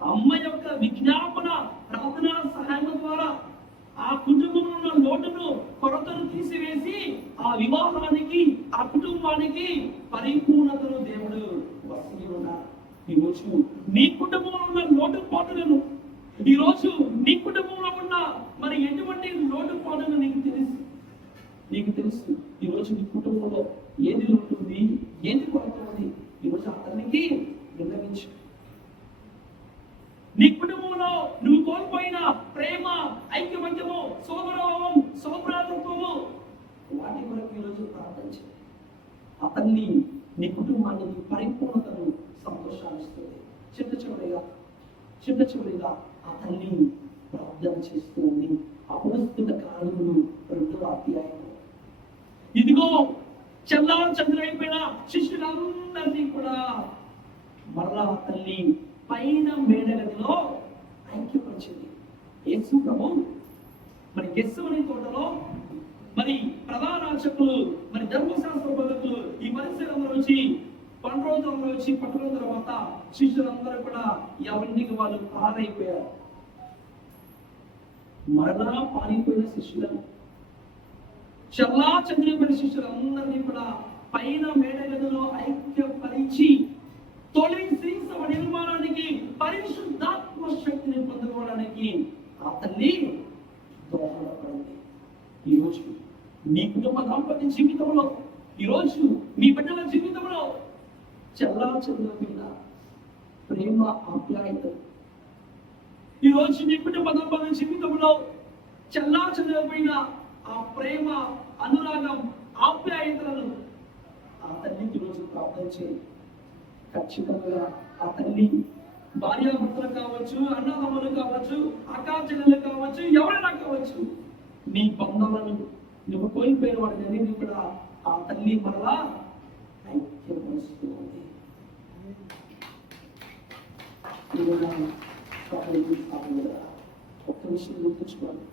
అమ్మ యొక్క విజ్ఞాపన ప్రార్థనా సహాయం ద్వారా ఆ కుటుంబంలో ఉన్న లోటును, కొరతను తీసివేసి ఆ వివాహానికి, ఆ కుటుంబానికి పరిపూర్ణతను దేవుడు వసతి ఉన్నారు. ఈరోజు నీ కుటుంబంలో ఉన్న లోటుపాటులను, ఈరోజు నీ కుటుంబంలో ఉన్న మరి ఎటువంటి లోటుపాటును నీకు తెలుసు. ఈరోజు నీ కుటుంబంలో ఏది లోటు ఉంది, ఏది కొరత ఉంది, ఈరోజు ఆ తల్లికి విన్నవించు. నీ కుటుంబంలో నువ్వు కోల్పోయిన ప్రేమ, ఐక్యమత్యము, సోదరభావం, సౌభ్రాతత్వము, వాటి కొరకు ఈరోజు ప్రార్థించు. ఆ తల్లి నీ కుటుంబానికి పరిపూర్ణతను, సంతోషాన్ని ఇస్తుంది. చిట్ట చివరిగా ఆ తల్లి ప్రార్థన చేస్తుంది. అపోస్తుల కార్యములు 2వ అధ్యాయం. ఇదిగో చల్లాచెదరైపోయిన శిష్యులందరినీ కూడా మరలా తల్లి పైన మేడగదిలో ఐక్యపరిచింది. యేసు ప్రభు మరి గెత్సేమనీ తోటలో మరి ప్రధాన అర్చకులు, మరి ధర్మశాస్త్ర బోధకులు, ఈ పరిసరంలో వచ్చి పండ్రోజుల్లో వచ్చి పట్టుకున్న తర్వాత శిష్యులందరూ కూడా ఎవరికి వాళ్ళు పారైపోయారు. మరలా పారిపోయిన శిష్యులను, చల్లా చెదిరిపోయిన శిష్యులందరినీ కూడా పైన మేడగదిలో ఐక్యపరిచి తొలి శ్రీసభ నిర్మాణానికి, పరిశుద్ధాత్మ శక్తిని పొందుకోవడానికి ఆ తల్లి దోహదపడింది. ఈరోజు నీ కుటుంబ దాంపత్య జీవితంలో, ఈరోజు నీ బిడ్డల జీవితంలో చల్లా చెదిరిపోయిన ప్రేమ, ఆప్యాయత, ఈరోజు నీ కుటుంబ దాంపత్య జీవితంలో చల్లా చెదిరిపోయిన ఆ ప్రేమ, అనురాగం, ఆప్యాయతలను ఆ తల్లికి ఈరోజు ప్రార్థన చేయి. ఖచ్చితంగా ఆ తల్లి భార్యాభర్తలు కావచ్చు, అన్నదమ్ములు కావచ్చు, అక్కా చెల్లెలు కావచ్చు, ఎవరైనా కావచ్చు, నీ బంధాలను నువ్వు కోల్పోయిన వాడిని కూడా ఆ తల్లి మరలా ఐక్యపరుస్తుంది. ఒక్క విషయం గుర్తుంచుకోండి.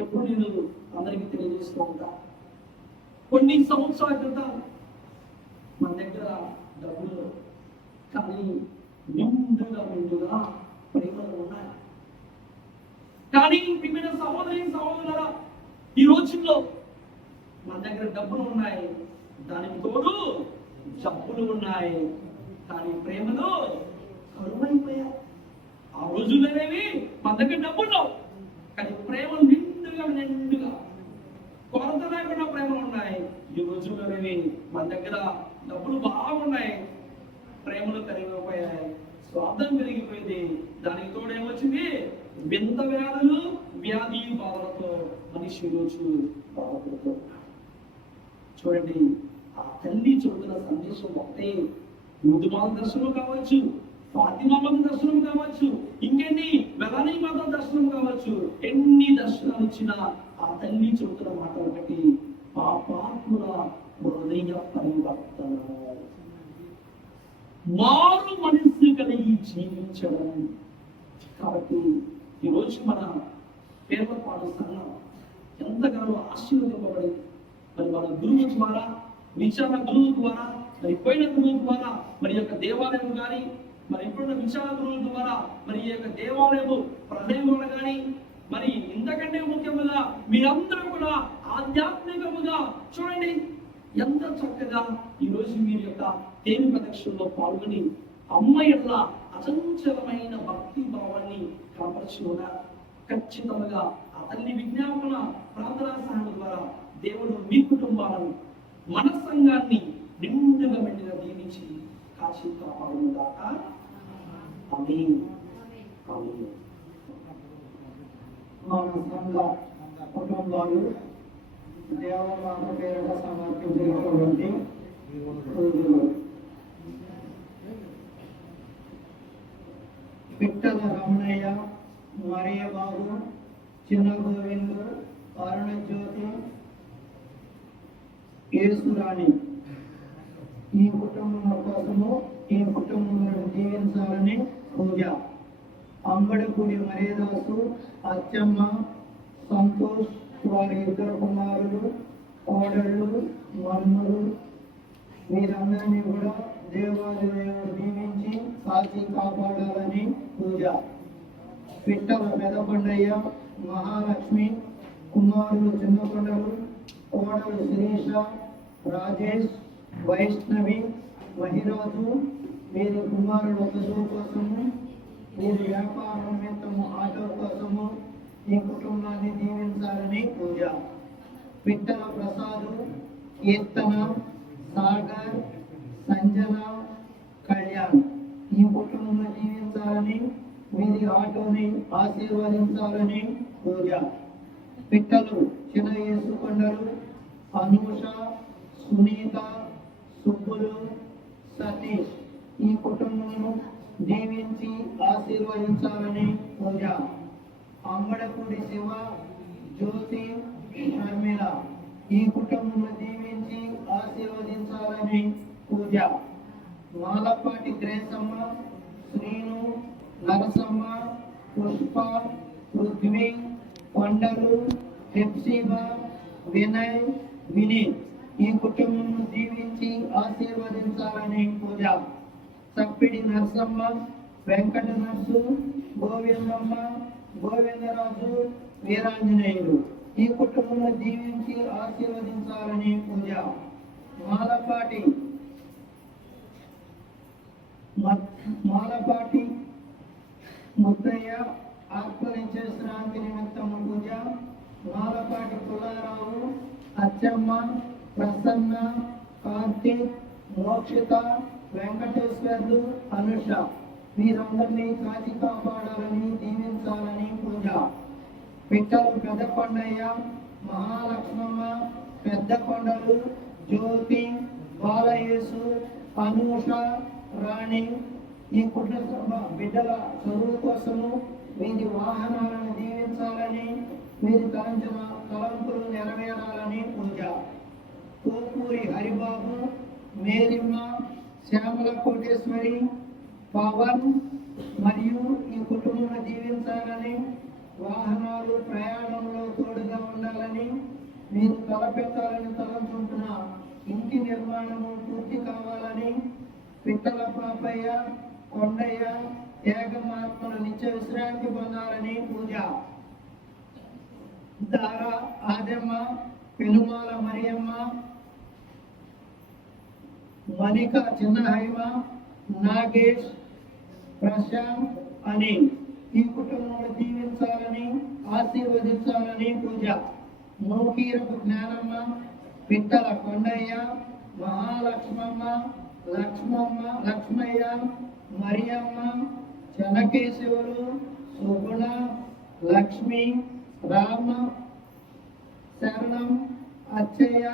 ఎప్పుడు నేను అందరికీ తెలియజేస్తూ ఉంటా, కొన్ని సంవత్సరాల క్రితం మన దగ్గర డబ్బులు కానీ నిండుగా ప్రేమలు ఉన్నాయి. కానీ ప్రియమైన సహోదరులారా, ఈ రోజుల్లో మన దగ్గర డబ్బులు ఉన్నాయి, దానికి తోడు జబ్బులు ఉన్నాయి, కానీ ప్రేమలు కరువైపోయాయి. ఆ రోజుల్లోనేవి మన దగ్గర డబ్బులు కానీ ప్రేమలు నిండుగా కొరత లేకుండా ప్రేమలు ఉన్నాయి. ఈ రోజుల్లోనేవి మన దగ్గర డబ్బులు బాగున్నాయి, ప్రేమలు కరిగిపోయాయి, స్వార్థం పెరిగిపోయింది. దానికి తోడు ఏమొచ్చింది? వింత వ్యాధులు, వ్యాధి బాధలతో మనిషి రోజు బాధపడుతూ. చూడండి, ఆ తల్లి చెబుతున్న సందేశం ఒకటే. ముదుమాల దర్శనం కావచ్చు, ఫాతిమాబాద్ దర్శనం కావచ్చు, ఇంకెన్ని వెలానీ మాత దర్శనం కావచ్చు, ఎన్ని దర్శనాలు ఇచ్చినా ఆ తల్లి చెబుతున్న మాట ఒకటి, పాపాత్ముల హృదయ పరివర్తన, మారు మనస్సు కలిగి జీవించడం. కాబట్టి ఈరోజు మన పేర్లపాడు సంఘం ఎంతగానో ఆశీర్వదింపబడింది. మరి మన గురువు ద్వారా, విచారణ గురువు ద్వారా, మరి పోయిన గురువు ద్వారా, మరి యొక్క దేవాలయం కానీ, మరి ఇప్పుడున్న విచారణ గురువుల ద్వారా, మరి ఈ యొక్క దేవాలయము ప్రదేవులు కానీ, మరి ఇంతకంటే ముఖ్యముగా మీరందరూ కూడా ఆధ్యాత్మికముగా చూడండి ఎంత చక్కగా ఈరోజు మీరు యొక్క దేవి ప్రదక్షిణలో పాల్గొని అమ్మ యొక్క అచంచలమైన భక్తి భావాన్ని కనపరుచుకున్నారు. ఖచ్చితంగా ఆ తల్లి విజ్ఞాపన ప్రార్థనా సహాయం ద్వారా దేవుడు మీ కుటుంబాలను, మన సంఘాన్ని నిండుగా మెండుగా దీవించి కాచి కాపాడును గాక. ఆమేన్. ఆమేన్. మన సంఘ కుటుంబాలు దేవమాత పేరిట సమర్పించినటువంటి రోజులు పిట్టల రమణయ్య, మరియ బాబు, చిన్న గోవిందు, అరుణజ్యోతి, యేసురాణి. ఈ కుటుంబం కోసము ఈ కుటుంబంలో జీవించాలని పూజ. అంబడిపూడి మరేదాసు, అచ్చమ్మ, సంతోష్, వారి ఇద్దరు కుమారులు, కోడళ్ళు, మన్నులు, వీరందరినీ కూడా దేవాలయంలో దీవించి కాచి కాపాడాలని పూజ. పిట్టల పెదకొండయ్య, మహాలక్ష్మి, కుమారులు చిన్నకొండలు, కోడలు శిరీష, రాజేష్, వైష్ణవి, మహిరాజు, వీరి కుమారుల చదువు కోసము, వీరి వ్యాపార నిమిత్తము ఆటో కోసము ఈ కుటుంబాన్ని దీవించాలని పూజ. పిట్టల ప్రసాదు, కీర్తన, సాగర్, సంజన, కళ్యాణ్ ఈ కుటుంబాన్ని దీవించాలని, వీరి ఆటోని ఆశీర్వదించాలని పూజ. పిట్టలు చిన్న యేసుకొండలు, అనూష, సునీత, సుబ్బులు, సతీష్ ఈ కుటుంబమును దీవించి ఆశీర్వదించాలని పూజ. అంబడపూడి శివ, జ్యోతి, షర్మిల ఈ కుటుంబమును దీవించి ఆశీర్వదించాలని పూజ. మాలపాటి గ్రేసమ్మ, శ్రీను, నరసమ్మ, పుష్ప, పృథ్వీ, కొండలు, హెప్సిబా, వినయ్, వినీత్ ఈ కుటుంబమును దీవించి ఆశీర్వదించాలని పూజ. చప్పిడి నరసమ్మ, వెంకట నర్సు, గోవిందమ్మ, గోవిందరాజు, వీరాంజనేయులు ఈ కుటుంబమును దీవించి ఆశీర్వదించాలని పూజ. మాలపాటి ముద్దయ్య ఆత్మనిత్య శ్రాంతి నిమిత్తము పూజ. మాలపాటి పుల్లారావు, అచ్చమ్మ, ప్రసన్న, కార్తీక్, మోక్షిత, వెంకటేశ్వర్లు, అనుష వీరందరినీ కాచి కాపాడాలని దీవించాలని పూజ. పిట్టలు పెద్దకొండయ్య, మహాలక్ష్మమ్మ, పెద్దకొండలు, జ్యోతి, బాలయేసు, అనూష, రాణి ఈ కుటుంబ బిడ్డల చదువు కోసము వీరి వాహనాలను దీవించాలని, వీరి తలంచిన తలంపులు నెరవేరాలని పూజ. కోపూరి హరిబాబు, మేరిమ్మ, శ్యామల కోటేశ్వరి, పవన్ మరియు ఈ కుటుంబం జీవించాలని, వాహనాలు ప్రయాణంలో తోడుగా ఉండాలని, మీరు తలపెట్టాలని తలంచుకుంటున్న ఇంటి నిర్మాణము పూర్తి కావాలని, పిట్టల పాపయ్య, కొండయ్య, ఏకమాత్మను నిత్య విశ్రాంతి పొందాలని పూజ. దార ఆదమ్మ, పెనుమాల మరియమ్మ, మణిక చిన్న హైమ, నాగేష్, ప్రశాంత్ అని ఈ కుటుంబంలో జీవించాలని, ఆశీర్వదించాలని పూజ. మోకీరపు జ్ఞానమ్మ, పిట్టల కొండయ్య, మహాలక్ష్మమ్మ, లక్ష్మయ్య, మరియమ్మ, చెనకేశవులు, సుగుణ, లక్ష్మి, రామ, శరణం, అచ్చయ్య,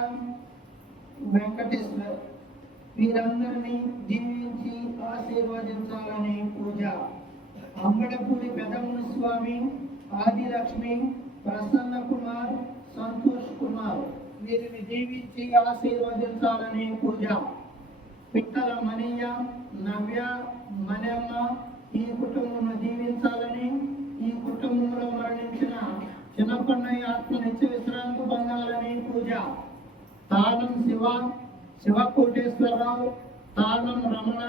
వెంకటేశ్వర్ వీరందరినీ దీవించి ఆశీర్వదించాలని పూజ. అంబడపూడి పెదముని స్వామి, ఆదిలక్ష్మి, ప్రసన్న కుమార్, సంతోష్ కుమార్ వీరిని దీవించి ఆశీర్వదించాలని పూజ. పిట్టల మనయ్య, నవ్య, మనమ్మ ఈ కుటుంబం దీవించాలని, ఈ కుటుంబంలో మరణించిన చిన్నపన్నయ్య ఆత్మ నిత్య విశ్రాంతి పొందాలని పూజ. తాళం శివ కోటేశ్వరరావు, తాళం రమణ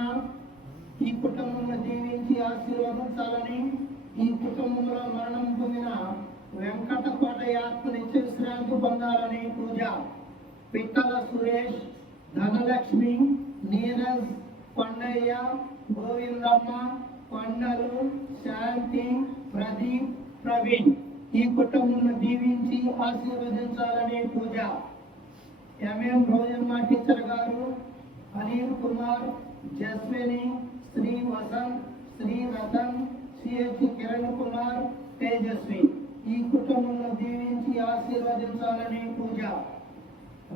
ఈ కుటుంబంలో జీవించి ఆశీర్వదించాలని, ఈ కుటుంబంలో మరణం పొందిన వెంకటకోట ఆత్మ నిత్య విశ్రాంతి పొందాలని పూజ. పిట్టల సురేష్, ధనలక్ష్మి, నీరజ్, కొండయ్య, గోవిందమ్మ, కొండలు, శాంతి, ప్రదీప్, ప్రవీణ్ ఈ కుటుంబంలో జీవించి ఆశీర్వదించాలని పూజ. ఎంఎం రోజమ్మ టీచర్ గారు, అనిల్ కుమార్, జస్విని, శ్రీ వసంత్, శ్రీ రతన్, సిహెచ్ కిరణ్ కుమార్, తేజస్వి ఈ కుటుంబంలో దీవించి ఆశీర్వదించాలని పూజ.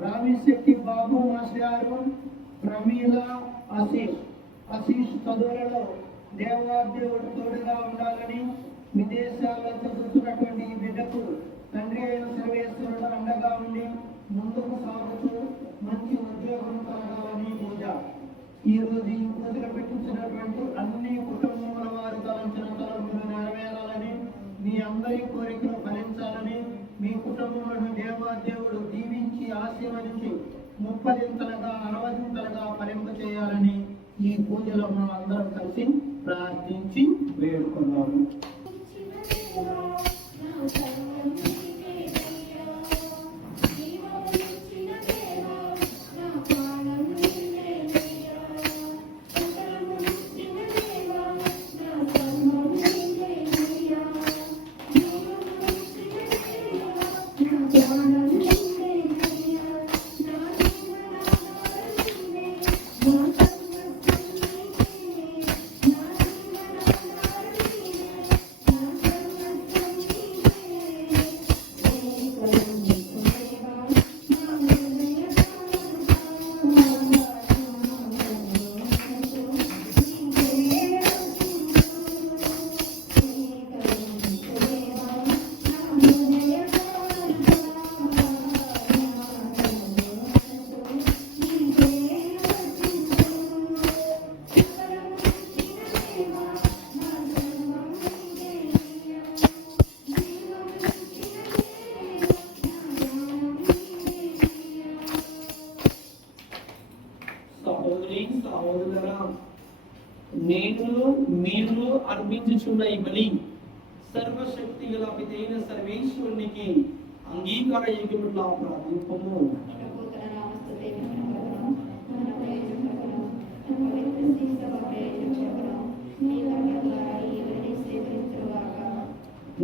రావిశెట్టి బాబు మాస్టారు, ప్రమీల, ఆశీష్ చదువులలో దేవాదేవుడు తోడుగా ఉండాలని, విదేశాల్లో చదువుతున్నటువంటి ఈ బిడ్డకు తండ్రి అయిన సర్వేశ్వరుడు అండగా ఉండి ముందుకు సాగుతూ మంచి ఉద్యోగం కలగాలని పూజ. ఈ రోజు ఈ పూజలు పెట్టించినటువంటి అన్ని కుటుంబముల వారి తలంచిన తలంపులు నెరవేరాలని, మీ అందరి కోరికలు ఫలించాలని, మీ కుటుంబంలో దేవాదేవుడు దీవించి ఆశీర్వదించి 30ంతలుగా 60ంతలుగా ఫలింప చేయాలని ఈ పూజలో మనం అందరం కలిసి ప్రార్థించి వేడుకున్నాము. నేను మీరు అర్పించుచున్న ఈ బలి సర్వశక్తి గల పితైన సర్వేశ్వరునికి అంగీకార యోగ్యముగా ప్రార్థింపము.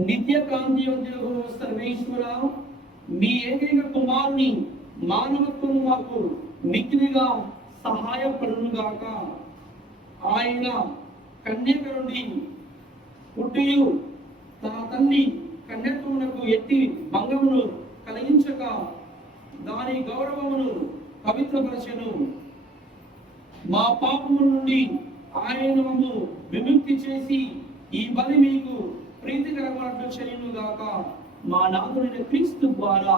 నిత్య కాంతి ఉద్యోగం సర్వేశ్వర, మీ ఏకైక కుమారుని మానవత్వం మాకు మిక్కిలిగా సహాయపడునుగాక. ఆయన కన్యక నుండి పుట్టియు తన తల్లి కన్యత్వమునకు ఎట్టి భంగమును కలిగించక దాని గౌరవమును పవిత్రపరచెను. మా పాపము నుండి ఆయన మమ్ము విముక్తి చేసి ఈ బలి మీకు ప్రీతికరమైనట్లు చేయునుగాక. మా నాథుడైన క్రీస్తు ద్వారా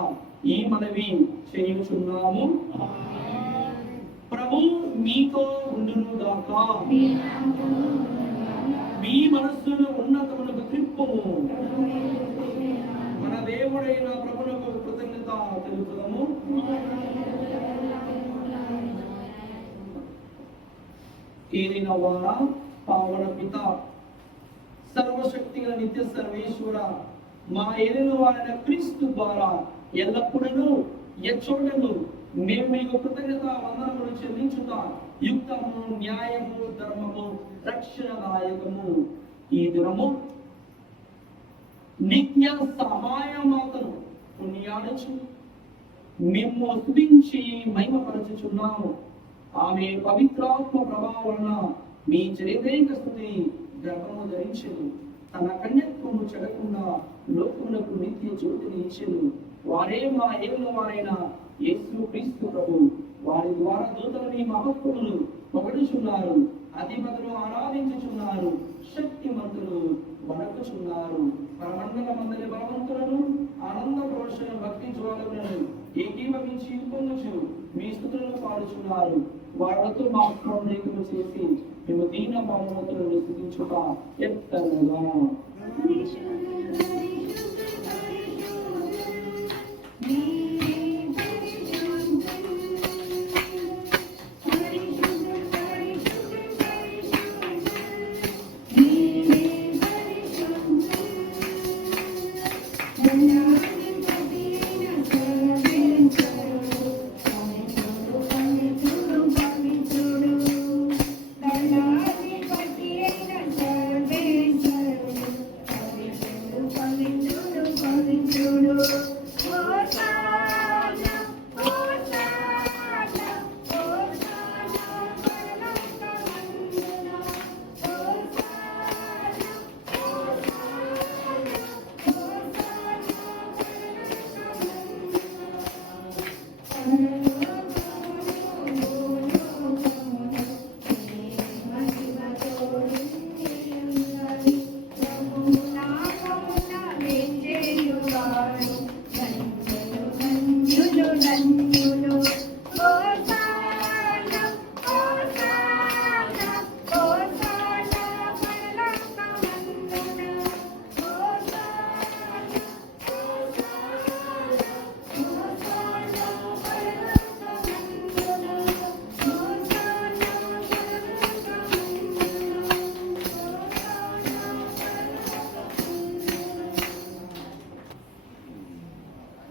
ఈ మనవి చేయుచున్నాము. ప్రభు మీతో ఉండును గాక. మీ మనస్సును ఉన్నతమునకు త్రిప్పుము. మన దేవుడైన ప్రభువుకు కృతజ్ఞత తెలుపుదాము. ఏలిన వారా, పావన పిత, సర్వశక్తి గల నిత్య సర్వేశ్వర, మా ఏలిన వారైన క్రీస్తు ద్వారా ఎల్లప్పుడూ ఎచ్చోటను మేము మీకు కృతజ్ఞత వందనములు చెల్లించుతా యుక్తము, న్యాయము, ధర్మము, రక్షణదాయకము. ఈ దినము నిత్య సహాయమాతను పుణ్యాడుచు మేము స్తుతించి మహిమపరచుచున్నాము. ఆమె పవిత్రాత్మ ప్రభావం వలన మీ జయదేక స్తుతి గర్భము ధరించెను. తన కన్యత్వము చెడకుండా లోకమునకు నిత్య జ్యోతిని ఇచ్చెను. వారే మా ఏలిన వారైన యేసు క్రీస్తు ప్రభు. వారి ద్వారా దూతలని మహత్వములు పొగడుచున్నారు, అధిపతులు ఆరాధించుచున్నారు, శక్తిమంతులు వణకుచున్నారు. పరమండల మందలి బలవంతులను ఆనంద ప్రోషణ భక్తి జ్వాలలను ఏకీభవించి పొందుచు మీ స్తుతులను పాడుచున్నారు. వాళ్లతో మా ప్రణేకము చేసి మేము దీన భావనతులను స్థుతించుట ఎత్తగా.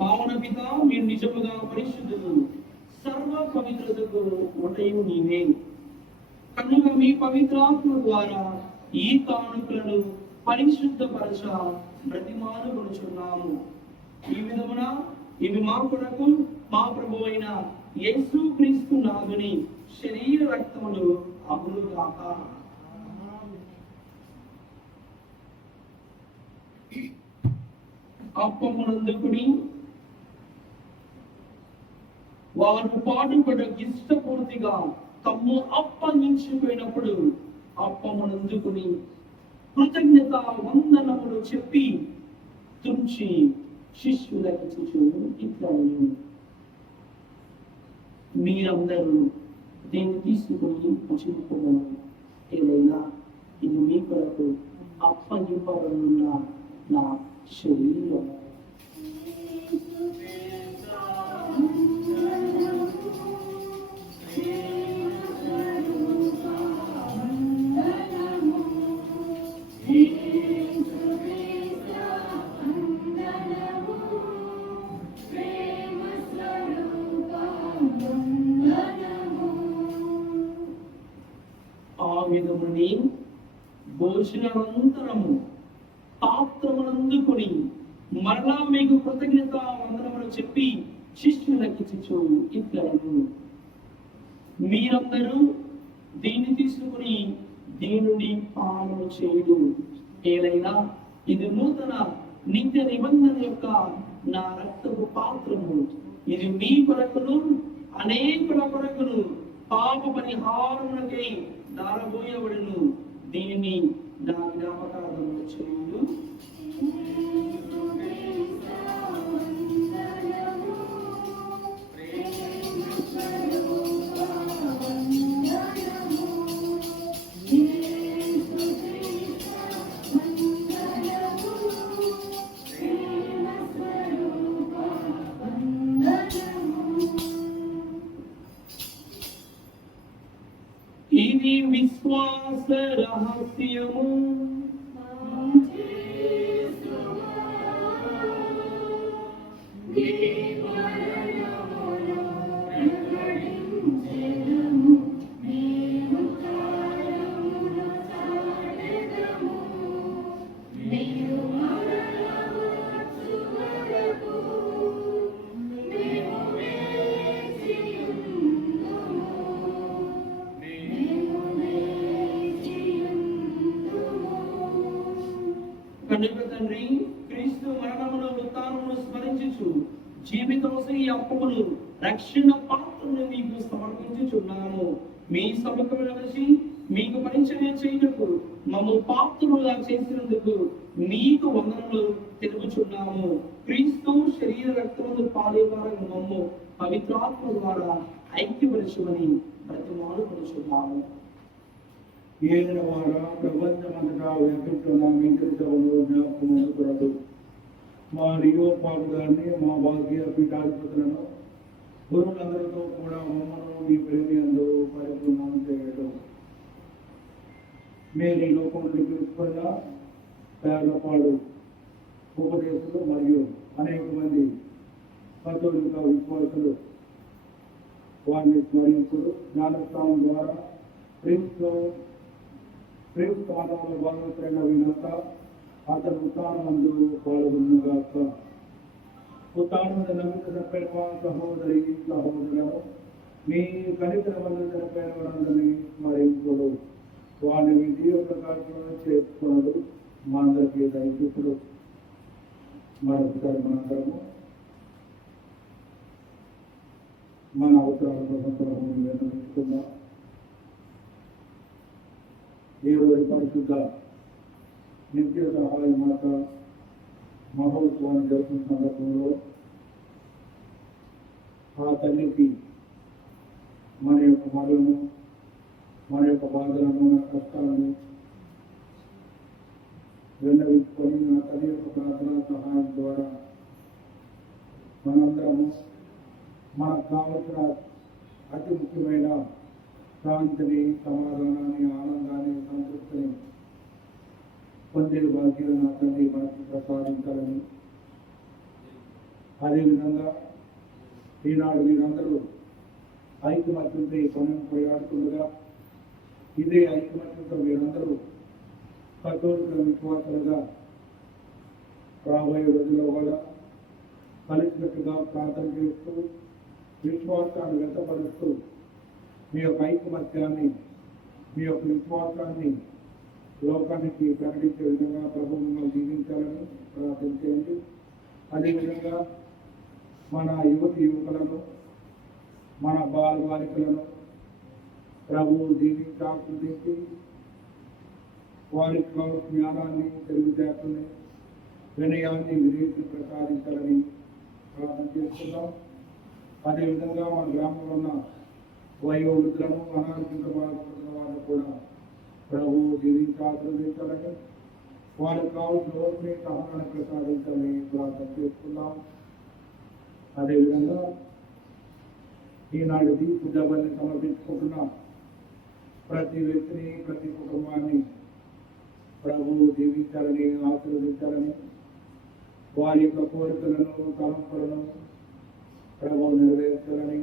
పావన పిత, మీరు నిజముగా పరిశుద్ధులు, సర్వ పవిత్రతకు ఒటయు నీవే. కనుక మీ పవిత్రాత్మ ద్వారా ఈ కానుకలను పరిశుద్ధపరచ బ్రతిమాలుకొనుచున్నాము. ఈ విధమున ఇవి మా కొరకు మా ప్రభు అయిన యేసు క్రీస్తు నాథుని శరీర రక్తములు అగులు గాక. అప్పమునందుకుని వారు పాటుపడ ఇష్టపూర్తిగా తమ్ము అప్పగించిపోయినప్పుడు అప్పమునందుకుని కృతజ్ఞత వందనములు చెప్పి తుంచి శిష్యులకు ఇట్లా, మీరందరూ దీన్ని తీసుకుని పుచ్చుకోవాలి. ఏదైనా ఇది మీ కొరకు అప్పగింపబడిన నా శరీరం. విధముని భోజనానంతరము పాత్రమునందుకొని మరలా మీకు కృతజ్ఞత వందనములు చెప్పి శిష్యులకిచ్చుచు ఇట్లను, మీరందరూ దీన్ని తీసుకుని దీనిని పానము చేయుడు. ఏలైనా ఇది నూతన నిత్య నిబంధన యొక్క నా రక్తపు పాత్రము. ఇది మీ కొరకును అనేకుల కొరకును పాప పరిహారమునకై దారబోయబడును. దీనిని నా జ్ఞాపకార్థము చేయుడు. ఈ విశ్వాస రహస్యము కనుక తండ్రి క్రీస్తు మరణమును ఉత్థానమును స్మరించుచు జీవితము ఈ అప్పమును రక్షణ పాత్రను మీకు సమర్పించుచున్నాము. మీ సముఖము నిలిచి మీకు పరిచర్య చేయుటకు మమ్ము పాత్రులుగా చేసినందుకు మీకు వందనములు తెలుపుచున్నాము. క్రీస్తు శరీర రక్తములు పాలేవారని మమ్ము పవిత్రాత్మ ద్వారా ఐక్యపరచుమని బ్రతిమాలుకొనుచున్నాము. ఏలిన వార ప్రపంచమంతటా వ్యాపించున్న మీ చరిత్రలో జ్ఞాపకమునకు మా రియో పాపు గారిని, మా భాగ్య పీఠాధిపతులను, గురువులందరితో కూడా మమ్మను మీ ప్రేమి అందరూ పరిపూర్ణం చేయడం. మీరు ఈ లోకంలో పిలుచుకున్న పేదపాడు ఉపదేశులు మరియు అనేక మంది కథోలిక విశ్వాసులు వారిని స్మరించుడు జ్ఞానస్థానం ద్వారా క్రీస్తు ఆదాయంలో భాగవతులైన వీరంతా అతను ఉత్తానమందు పాల్గొనుగాక. ఉత్తానమందు నమ్మిక చనిపోయిన సహోదరి సహోదరులను మీ కనికర మందు చనిపోయిన వారందరినీ స్మరించుడు. వారిని మీ జీవ ప్రకాశంలో చేసుకున్నాడు. మా అందరికీ దయచూపుడు. మరొకసారి మనందరము మన అవసరాల కోసం నిర్ణయించుకుందాం. ఈ రోజు పరిశుద్ధ నిత్య సహాయ మాత మహోత్సవాన్ని జరుపుకున్న సందర్భంలో ఆ తల్లికి మన యొక్క బాధలను, మన యొక్క బాధలను, మన కష్టాలను విన్నవించుకొని నా తల్లి యొక్క ప్రార్థనా సహాయం ద్వారా మనందరము మనకు కావలసిన అతి ముఖ్యమైన శాంతిని, సమాధానాన్ని, ఆనందాన్ని, సంతృప్తిని పొందే భాగ్యం నా తల్లి మనకు ప్రసాదించాలని, అదేవిధంగా ఈనాడు మీరందరూ ఐకమత్యంతో ఈ పనులను పోరాడుతుండగా ఇదే ఐకమత్యంతో మీరందరూ కఠోర విశ్వాసాలుగా రాబోయే రోజుల్లో కూడా కలిసికట్టుగా ప్రార్థన చేస్తూ విశ్వాసాన్ని వ్యక్తపరుస్తూ మీ యొక్క ఐకమత్యాన్ని, మీ యొక్క విశ్వాసాన్ని లోకానికి ప్రకటించే విధంగా ప్రభు మిమ్మల్ని దీవించాలని ప్రార్థన చేయండి. అదేవిధంగా మన యువకులను, మన బాలికలను ప్రభువు దీవించి వారికి కావాల్సిన జ్ఞానాన్ని, తెలివితేటల్ని, వినయాన్ని, వినీతిని ప్రసాదించాలని ప్రార్థన చేస్తున్నాం. అదేవిధంగా మన గ్రామంలో ఉన్న వయోవృద్ధులను, అనారోగ్యంతో బాధపడుతున్న వారిని కూడా ప్రభువు దీవించి ఆశీర్వదించాలని, వారికి కావాల్సిన ఓర్పుని, సహనాన్ని ప్రసాదించాలని ప్రార్థన చేస్తున్నాం. అదేవిధంగా ఈనాడు దీపు జబల్ని సమర్పించుకుంటున్న ప్రతి వ్యక్తిని, ప్రతి కుటుంబాన్ని ప్రభువు దీవించాలని, ఆశీర్వదించాలని, వారి యొక్క కోరికలను, తలంపులను ప్రభువు నెరవేర్చాలని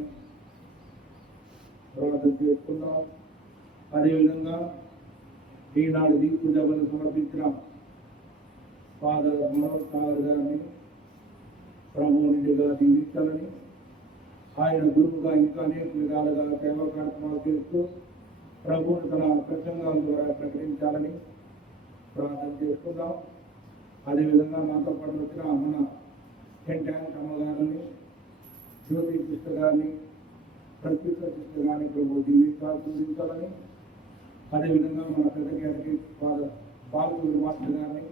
ప్రార్థన చేసుకుందాం. అదేవిధంగా ఈనాడు దీపు జబల్ని సమర్పించిన ఫాదర్ మనోజ్ సాగర్ గారిని ప్రభువు నిండుగా దీవించాలని, ఆయన గురువుగా ఇంకా అనేక విధాలుగా సేవా కార్యక్రమాలు చేస్తూ ప్రభువును తన ప్రసంగాల ద్వారా ప్రకటించాలని ప్రార్థన చేసుకుందాం. అదేవిధంగా నాతో పాటు వచ్చిన మన సెంట్ యాన్స్ అమ్మగారిని, జ్యోతి కృష్ణ గారిని, ప్రత్యుత కృష్ణ గారిని ప్రభు దీవించాలని, అదేవిధంగా మన పెద్ద గారికి బాలూరు మాస్టర్ గారిని,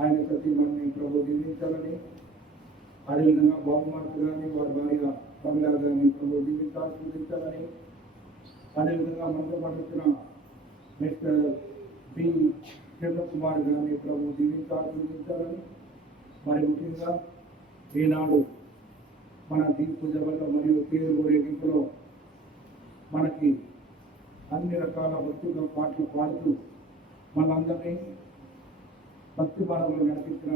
ఆయన సతీమణిని ప్రభు దీవించాలని, అదేవిధంగా బాబు మాస్టర్ గారిని, వారి భార్య కమలా గారిని ప్రభు దీవించాలని, అదేవిధంగా మనతో పాటు వచ్చిన మిస్టర్ బి చంద్రకుమార్ గారిని ప్రభు దీవించాలని, మరి ముఖ్యంగా ఈనాడు మన దీపు జబల్లో మరియు తీరు ఊరేగింపులో మనకి అన్ని రకాల భక్తుల పాటలు పాడుతూ మనందరినీ భక్తి పరంలో నడిపించిన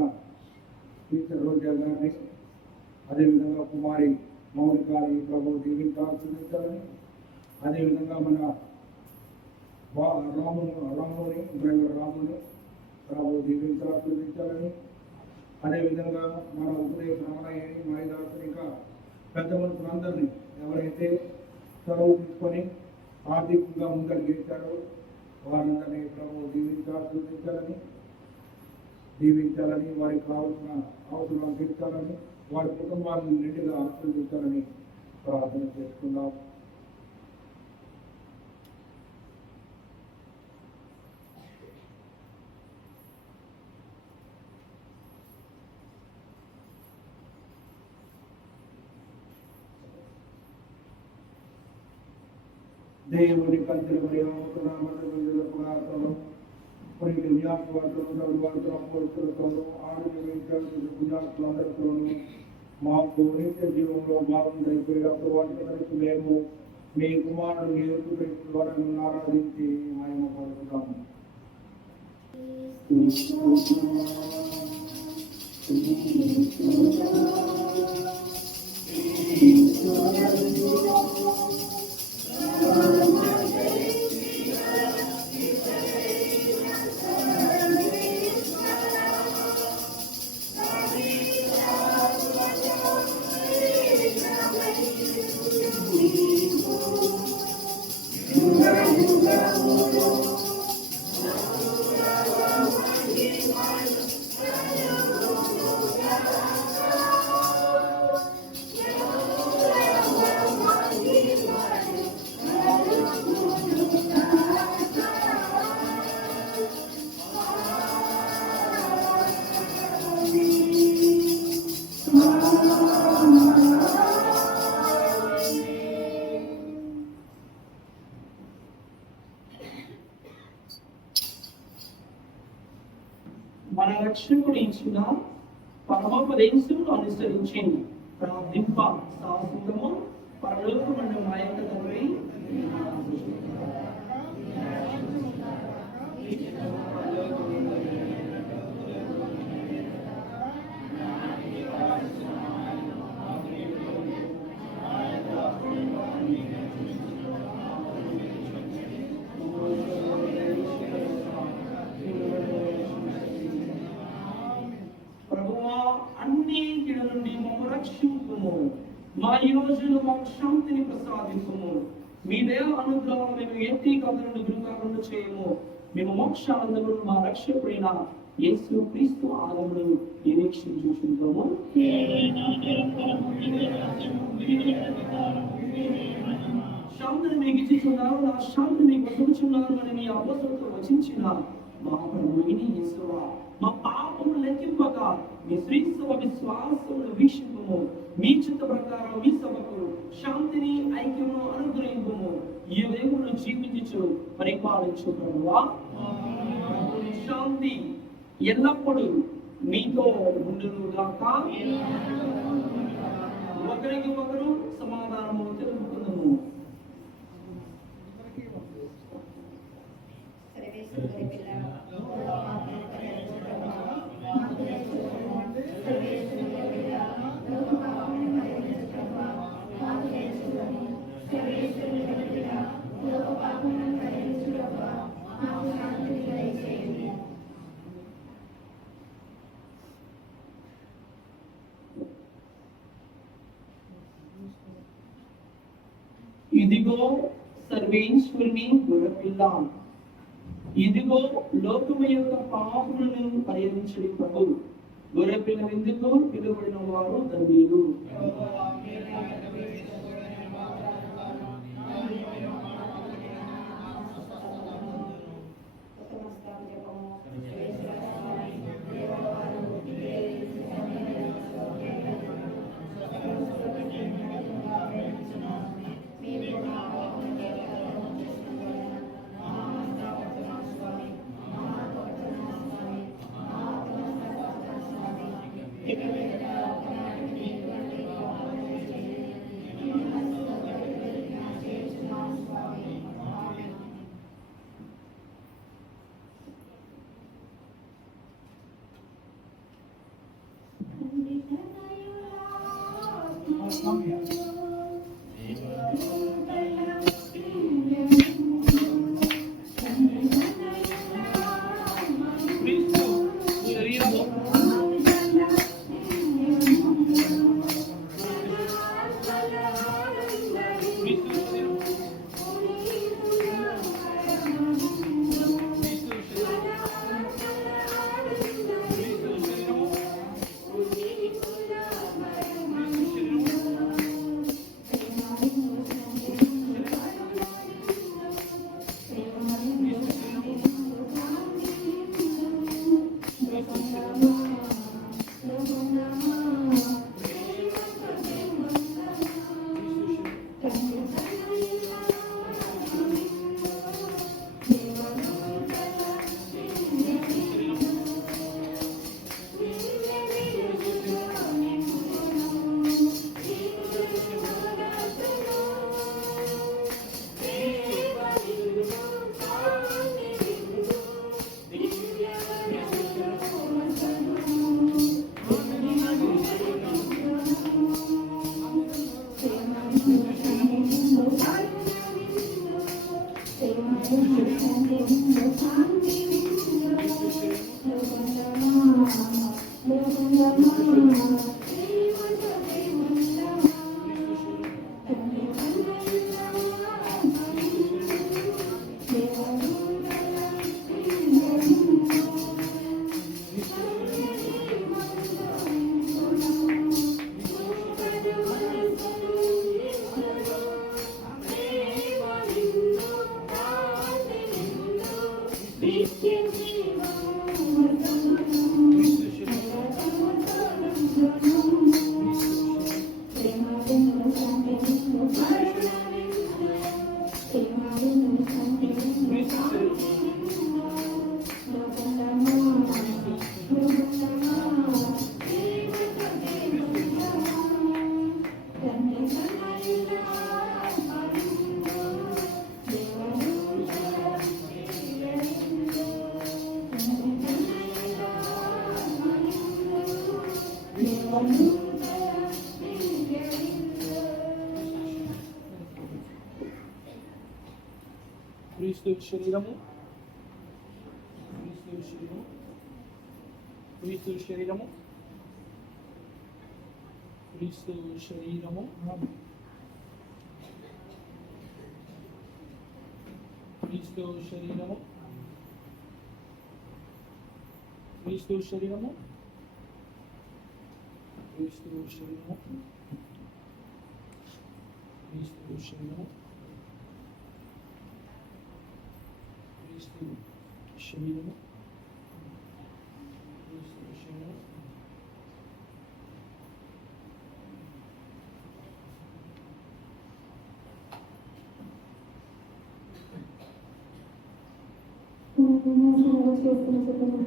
టీచర్ రోజా గారిని, అదేవిధంగా కుమారి మౌలిక గారి ప్రభు దీవించాలని, అదేవిధంగా మన రాముని డ్రైవర్ రాముని ప్రభు దీవించాలని, అదేవిధంగా మన ఉపదేశ రమణయ్యని, మహిళాసుని, ఇంకా పెద్ద మనుషులందరినీ ఎవరైతే చదువు తీసుకొని ఆర్థికంగా ముందరికి ఇచ్చారో వారందరినీ ప్రభు దీవించాలని, వారికి కావాల్సిన అవసరాలు తీర్చాలని, వారి కుటుంబాలను నిండుగా ఆశీర్వదించాలని ప్రార్థన చేసుకుందాం. దేవుని కంచెల పదార్థాలు కొన్ని వ్యాపారాలు ఆరోగ్యంతోనూ మాకు నిత్య జీవంలో బాగుండైపోయేటప్పుడు వాటి కలిసి మేము మీ కుమారుడు యేసుక్రీస్తు ద్వారా ఆరాధించి ఆయన పలుకుతాము. మన రక్షకుడు ఇచ్చిన పరమోపదేశమును అనుసరించి ప్రార్థింప సాహసము పరలోకమందు మా యొక్క తండ్రి, అన్ని కీడుల నుండి మమ్ము రక్షింపుము, మా ఈ రోజులు మాకు శాంతిని ప్రసాదింపుము. మీ దేవ అనుగ్రహం మేము ఎట్టి కథలను గురుకాకుండా చేయము. మేము మోక్షానందమును మా రక్షకుడైన యేసు క్రీస్తు ఆగమను నిరీక్షించుచున్నాము. శాంతిని మీకు ఇచ్చుచున్నారు, నా శాంతి మీకు వదులుచున్నాను అని మీ అబద్ధంతో వచించిన మా ప్రభువుని యేసువా, మా పాపములు లెక్కింపక మీ శ్రీస్తవ విశ్వాసమును వీక్షింపము. మీ చిత్త ప్రకారం మీ సభకు శాంతిని ఐక్యమును అనుగ్రహింపము. ఈ వేగులు జీవించు పరిపాలించు ప్రభువా. శాంతి ఎల్లప్పుడూ మీతో ఉండును గాక. ఒకరికి ఒకరు సమాధానము తెలుపుకుందాము. ఇదిగో సర్వేశ్వరుని గొర్రెపిల్ల, ఇదిగో లోకము యొక్క పాపములను పరిహరించడి ప్రభు. గొర్రెపిల్ల ఎందుకు పిలువబడిన వారు ధన్యులు. క్రీస్తు శరీరము క్రీస్తు శరీరము క్రీస్తు శరీరము క్రీస్తు శరీరము క్రీస్తు శరీరము క్రీస్తు శరీరము క్రీస్తు శరీరము క్రీస్తు శరీరము క్రీస్తు శరీరము క్రీస్తు శరీరము క్రీస్తు శరీరము క్రీస్తు రక్తము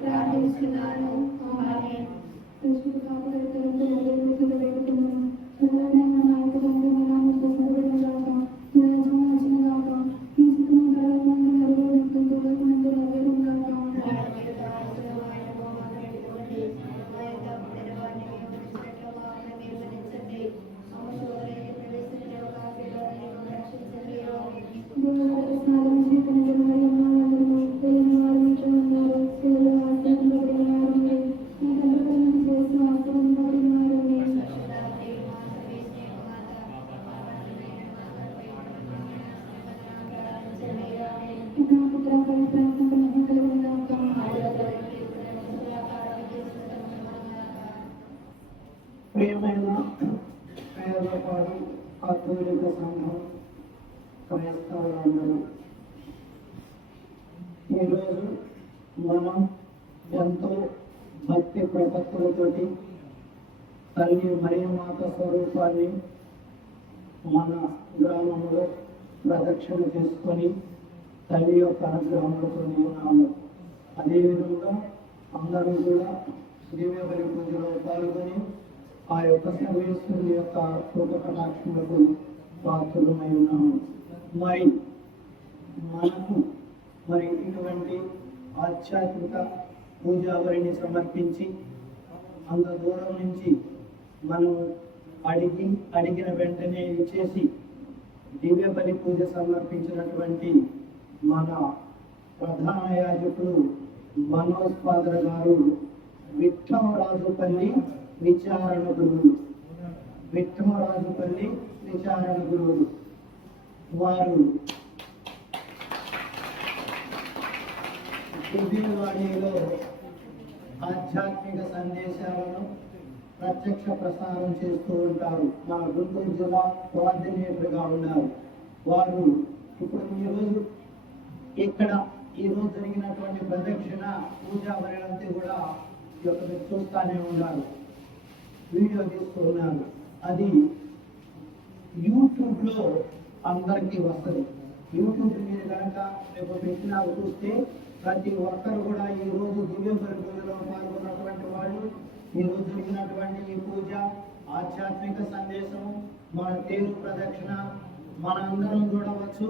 ప్రార్థిస్తున్నాను. పేదపాడు కథోలిక సంఘం క్రైస్తవులందరూ ఈరోజు మనం ఎంతో భక్తి ప్రపత్తులతోటి తల్లి మరియమాత స్వరూపాన్ని మన గ్రామంలో ప్రదక్షిణ చేసుకొని తల్లి యొక్క అనుగ్రహంలో ఉన్నాము. అదేవిధంగా అందరూ కూడా దివ్య బలి పూజలో పాల్గొని ఆ యొక్క సర్వేశ్వరుని యొక్క కృప కటాక్షములకు పాత్రులమై ఉన్నాము. మరి ఇటువంటి ఆధ్యాత్మిక పూజావరిని సమర్పించి అంత దూరం నుంచి మనం అడిగిన వెంటనే ఇచ్చేసి దివ్య బలి పూజ సమర్పించినటువంటి మన ప్రధాన యాజకులు మనోజ్ ఫాదర్ గారు విఠమరాజుపల్లి విచారణ గురువులు. వారు విజయవాడలో ఆధ్యాత్మిక సందేశాలను ప్రత్యక్ష ప్రసారం చేస్తూ ఉంటారు. మన గుంటూరు జిల్లా కోఆర్డినేటర్గా ఉన్నారు. వారు ఇప్పుడు ఈరోజు జరిగినటువంటి ప్రదక్షిణ పూజా వరణంతా కూడా మీరు చూస్తూనే ఉన్నారు, వీడియో తీస్తూ ఉన్నారు. అది యూట్యూబ్లో అందరికీ వస్తుంది. యూట్యూబ్ మీద కనుక రేపు పెట్టినా చూస్తే ప్రతి ఒక్కరు కూడా ఈరోజు దివ్య బలి పూజలో పాల్గొన్నటువంటి వాళ్ళు ఈరోజు జరిగినటువంటి ఈ పూజ ఆధ్యాత్మిక సందేశము మన తేరు ప్రదక్షిణ మన అందరం చూడవచ్చు.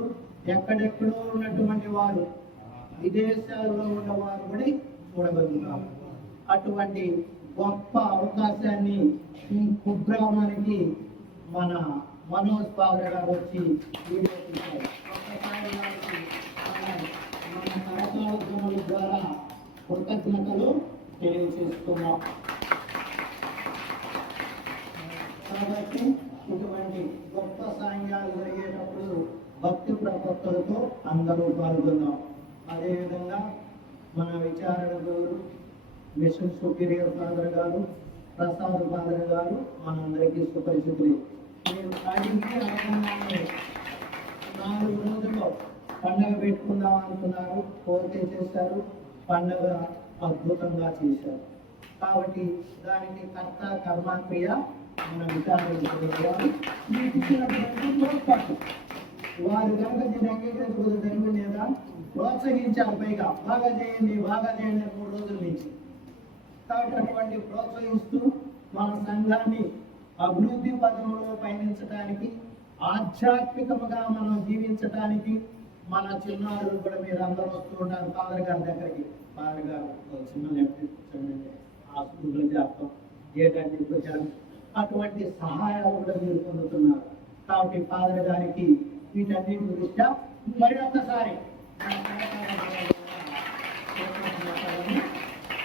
ఎక్కడెక్కడో ఉన్నటువంటి వారు విదేశాల్లో ఉన్నవారు కూడా చూడగలుగుతారు. అటువంటి గొప్ప అవకాశాన్ని ఈ కుగ్రామానికి మన మనోజ్ ఫాదర్ గారు వచ్చి వీడియో తీశారు. ఒక్కసారి మన కరతాళ ద్వారా కృతజ్ఞతలు తెలియజేస్తున్నాం. కాబట్టి ఇటువంటి గొప్ప సాంగ్యాలు జరిగేటప్పుడు భక్తి ప్రపత్తులతో అందరూ పాల్గొన్నాం. అదేవిధంగా మన విచారణ గురువు మిషన్ సుపీరియర్ ఫాదర్ గారు, ప్రసాద్ ఫాదర్ గారు మనందరికీ సుపరిచితులే. మీరు అడగంగానే 4 రోజుల్లో పండగ పెట్టుకుందాం అనుకున్నారు, కోరిక చేశారు, పండగ అద్భుతంగా చేశారు. కాబట్టి దానికి కర్త కర్మక్రియ మన విచారణ వారు కనుక దీన్ని అంగీకరించబోదు జరిగింది లేదా ప్రోత్సహించారు. పైగా బాగా చేయండి 3 రోజుల నుంచి. కాబట్టి అటువంటి ప్రోత్సహిస్తూ మన సంఘాన్ని అభివృద్ధి పథంలో పయనించడానికి, ఆధ్యాత్మికముగా మనం జీవించడానికి మన చిన్నారులు కూడా మీరు అందరూ వస్తూ ఉంటారు ఫాదర్ గారి దగ్గరికి. ఫాదర్ గారు చిన్న హాస్పిటల్లో చేస్తాం, ఏటంటే ప్రచారం అటువంటి సహాయాలు కూడా మీరు పొందుతున్నారు. కాబట్టి ఫాదర్ గారికి వీటన్నిటి దృష్ట్యా మరి ఒక్కసారి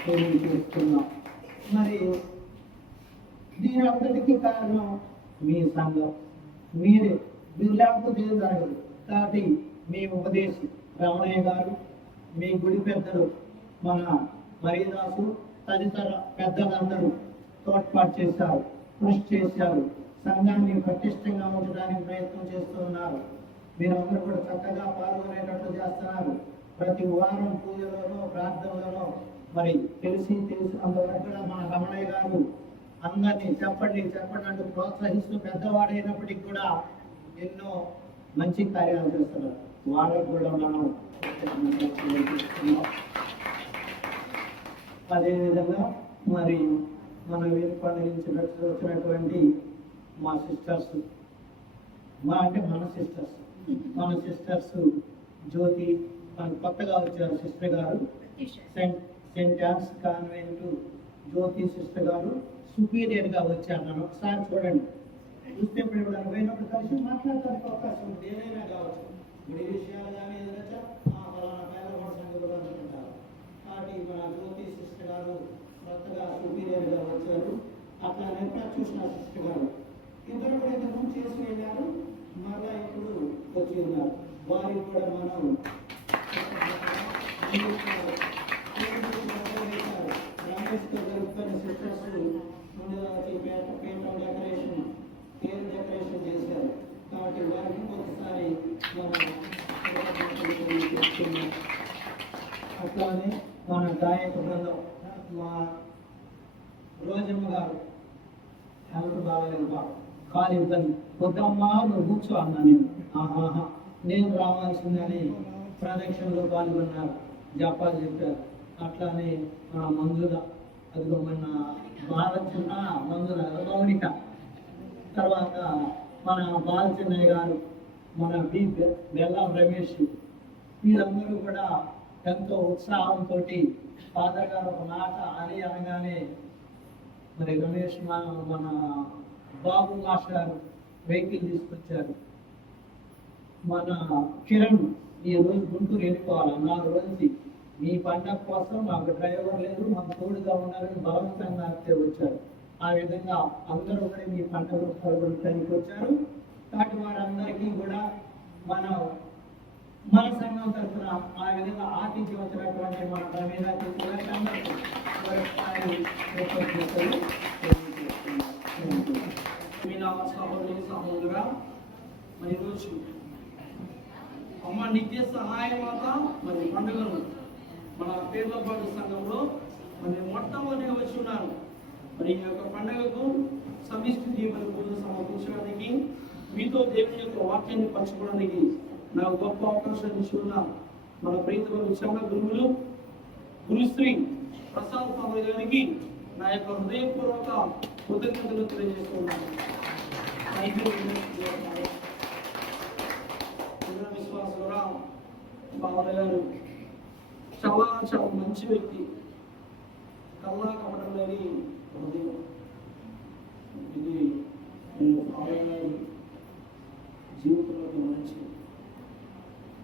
తెలియజేస్తున్నాం. మరి దీని అంతటికీ కారణం మీ సంఘం. మీరు లేకపోతే ఏం జరగదు. కాబట్టి మీ ఉపదేశం రమణయ్య గారు, మీ గుడి పెద్దలు మన మరియదాసు తదితర పెద్దలందరూ తోడ్పాటు చేశారు, కృషి చేశారు, సంఘాన్ని పటిష్టంగా ఉంచడానికి ప్రయత్నం చేస్తూ ఉన్నారు. మీరందరూ కూడా చక్కగా పాల్గొనేటట్లు చేస్తున్నారు. ప్రతి వారం పూజలోనో ప్రార్థనలోనో మరి తెలిసి అంతవరకు కూడా మన రమణయ్య గారు అందరినీ చెప్పండి అంటూ ప్రోత్సహిస్తూ పెద్దవాడైనప్పటికీ కూడా ఎన్నో మంచి కార్యాలు చేస్తున్నారు. వాళ్ళకు కూడా మనం అదేవిధంగా మరి మన వీరకొండ నుంచి వచ్చినటువంటి మా సిస్టర్స్, మన సిస్టర్స్ జ్యోతి, మన కొత్తగా వచ్చారు సిస్టర్ గారు, సెయింట్ యాన్స్ కాన్వెంట్ జ్యోతి సిస్టర్ గారు సుపీరియర్గా వచ్చారు. నన్ను ఒకసారి చూడండి, చూస్తే ఇప్పుడు పోయినప్పుడు కలిసి మాట్లాడటానికి అవకాశం ఉంది. ఏదైనా కావచ్చు, గుడి విషయాలు కానీ ఏదైనా ఫలానా పేదవాడ సంగతులు అనుకుంటారు. కాబట్టి మన జ్యోతి సిస్టర్ గారు కొత్తగా సుపీరియర్గా వచ్చారు. అట్లా నెట్లా చూసిన సిస్టర్ గారు ఇద్దరు కూడా ఇంతకు చేసి వెళ్ళారు, మరలా ఇప్పుడు వచ్చి ఉన్నారు. వారికి కూడా మనం రమేష్తో జరుగుతున్న సిస్టర్స్ ముందుగా పేట డెకరేషన్ గాయక బృందం మా రోజమ్మ గారు హెల్త్ బాగాలేదు బాబు కాలు ఇబ్బంది వద్దమ్మా నువ్వు కూర్చో అన్నా నేను ఆహాహా నేను రావాల్సిందని ప్రదక్షిణలో పాల్గొన్నారు జపాలు చెప్పారు. అట్లానే మంజుల అదిగో మన మంజుల మౌనిక, తర్వాత మన బాలచిన్నయ్య గారు, మన బెల్లం రమేష్, వీళ్ళందరూ కూడా ఎంతో ఉత్సాహంతో ఫాదర్ గారు ఒక మాట అని అనగానే మరి రమేష్ మన బాబు మాస్టర్ గారు వెహికల్ తీసుకొచ్చారు. మన కిరణ్ ఈ రోజు గుంటూరు వెళ్ళిపోవాలి 4 రోజులకి మీ పండగ కోసం మాకు డ్రైవర్ లేదు మాకు తోడుగా ఉన్నారని బలవంతంగా వచ్చారు. ఆ విధంగా అందరూ కూడా మీ పండుగ పాల్గొనడానికి వచ్చారు. కాబట్టి వారందరికీ కూడా మన సంఘం తరఫున ఆ విధంగా ఆతిథ్యం వచ్చినటువంటి మన సహోదరుగా మరి రోజు అమ్మ నిత్య సహాయమాత మరి పండుగను మన పేర్లపాటు సంఘంలో మరి మొట్టమొదటిగా వచ్చి ఉన్నారు. మరి ఈ యొక్క పండుగకు సమిష్టి దీవెన పూజ సమర్పించడానికి మీతో దేవుని యొక్క వాక్యాన్ని పంచుకోవడానికి నాకు గొప్ప అవకాశం ఇచ్చున్న మన ప్రీతిలో విచారణ గురువులు గురుశ్రీ ప్రసాద్ స్వామి గారికి నా యొక్క హృదయపూర్వక కృతజ్ఞతలు తెలియజేస్తున్నాను. విశ్వాసరావు బాబు గారు చాలా చాలా మంచి వ్యక్తి, కల్లా కపటం లేని హృదయం. ఇది నేను ఫాదర్ గారు జీవితంలో గమనించి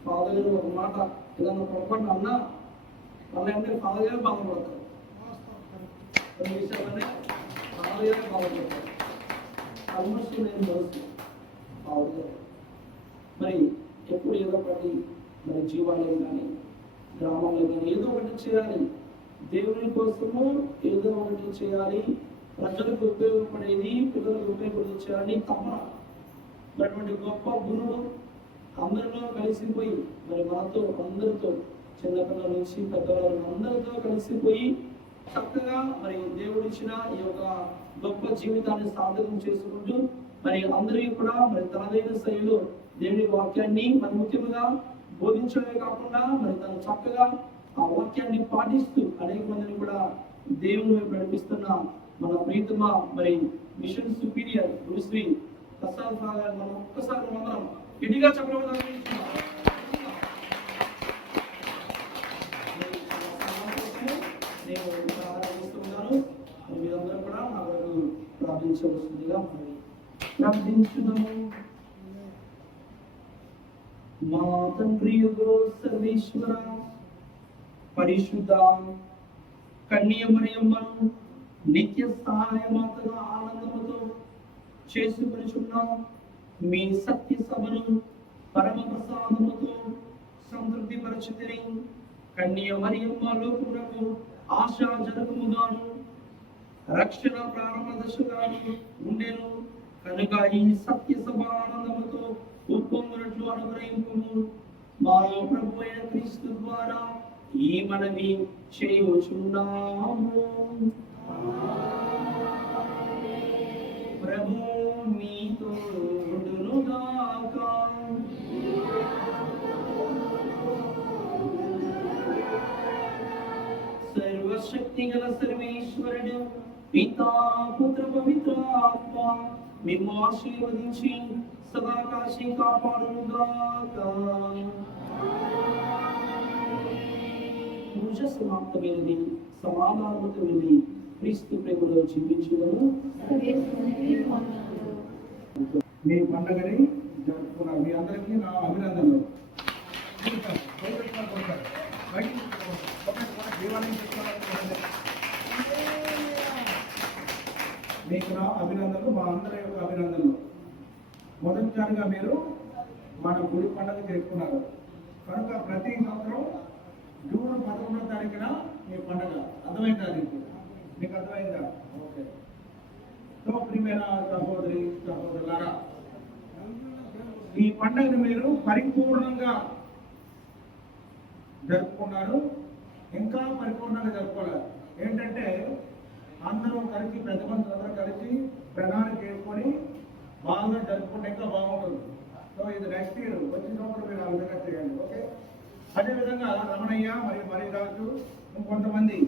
ఫాదర్ గారు ఒక మాట ఏదన్నా పొరపాటు అన్నా వాళ్ళంటే ఫాదర్ గారు బాధపడతారు. కొన్ని విషయాలనే ఫాదర్ గారు బాధపడతారు. ఆల్మోస్ట్ నేను తెలుసు ఫాదర్ గారు మరి ఎప్పుడు ఏదో ఒకటి మరి జీవాలయం కానీ గ్రామంలో కానీ ఏదో ఒకటి చేయాలి, దేవుని కోసము ఏదో ఒకటి చేయాలి, ప్రజలకు ఉపయోగపడేది పిల్లలకు ఉపయోగపడేది తప్పన అటువంటి గొప్ప గురువు అందరిలో కలిసిపోయి మరి మనతో అందరితో చిన్నపిల్లల నుంచి పెద్దవాళ్ళు అందరితో కలిసిపోయి చక్కగా మరి దేవుడిచ్చిన ఈ యొక్క గొప్ప జీవితాన్ని సాధకం చేసుకుంటూ మరి అందరికీ కూడా మరి తనదైన శైలిలో దేవుని వాక్యాన్ని మరి ముఖ్యంగా బోధించడమే కాకుండా మరి తను చక్కగా ఆ వాక్యాన్ని పాటిస్తూ అనేక మందిని కూడా దేవుని వైపు నడిపిస్తున్న మన ప్రీతమ మరి మిషన్ సుపీరియర్ గురుశ్రీ ప్రసాద్ గారు మనం ఒక్కసారి మనం ఇదిగా చెప్పడం నేను ప్రారంభిస్తున్నాను. మీరందరూ కూడా నా వరకు ప్రార్థించవలసిందిగా ప్రార్థించుదాము. మా తండ్రి సర్వేశ్వర పరిశుద్ధ కన్యమరియమ్మను నిత్య సహాయమాతగా ఆనందముతో చేసుకునిచున్నాం. మీ సత్య సభను పరమ ప్రసాదముతో సంతృప్తి పరచుతిని. కన్యమరియమ్మ లోకమునకు ఆశాజనకముగాను రక్షణ ప్రారంభ దశగాను ఉండెను కనుక ఈ సత్య సభ ఆనందముతో ఉప్పొంగునట్లు అనుగ్రహింపుము. మా ప్రభు అయిన క్రీస్తు ద్వారా ఈ మనవి చేయుచున్నాము. ప్రభు మీతో ఉండునుగాక. సర్వశక్తి గల సర్వేశ్వరుడు పితా పుత్ర పవిత్ర ఆత్మ మిమ్ము ఆశీర్వదించి సదా కాశీ కాపాడునుగాక. పూజ సమాప్తమైనది. సమాధానముతో వెళ్ళి క్రీస్తు ప్రేమలో జీవించును. మీ పండుగని జరుపుకున్నారు. మీ అందరికీ నా అభినందనలు. మీకు నా అభినందనలు, మా అందరి యొక్క అభినందనలు. మొదటిసారిగా మీరు మన గుడి పండుగ చేసుకున్నారు కనుక ప్రతి సంవత్సరం జూన్ 11వ తారీఖున మీ పండుగ. అర్థమైందా? మీకు అర్థమైందా? ఓకే. సో ప్రియమైన సహోదరి సహోదరులారా, ఈ పండుగను మీరు పరిపూర్ణంగా జరుపుకున్నారు. ఇంకా పరిపూర్ణంగా జరుపుకోవాలి. ఏంటంటే అందరూ కలిసి పెద్ద మనుషులు అందరూ కలిసి ప్రణాళిక చేసుకొని బాగా జరుపుకుంటే ఇంకా బాగుంటుంది. సో ఇది నెక్స్ట్ ఇయర్ వచ్చిన సంవత్సరం మీరు ఆ విధంగా చేయండి. ఓకే. అదేవిధంగా రమణయ్య మరియు మరిరాజు ఇంకొంతమంది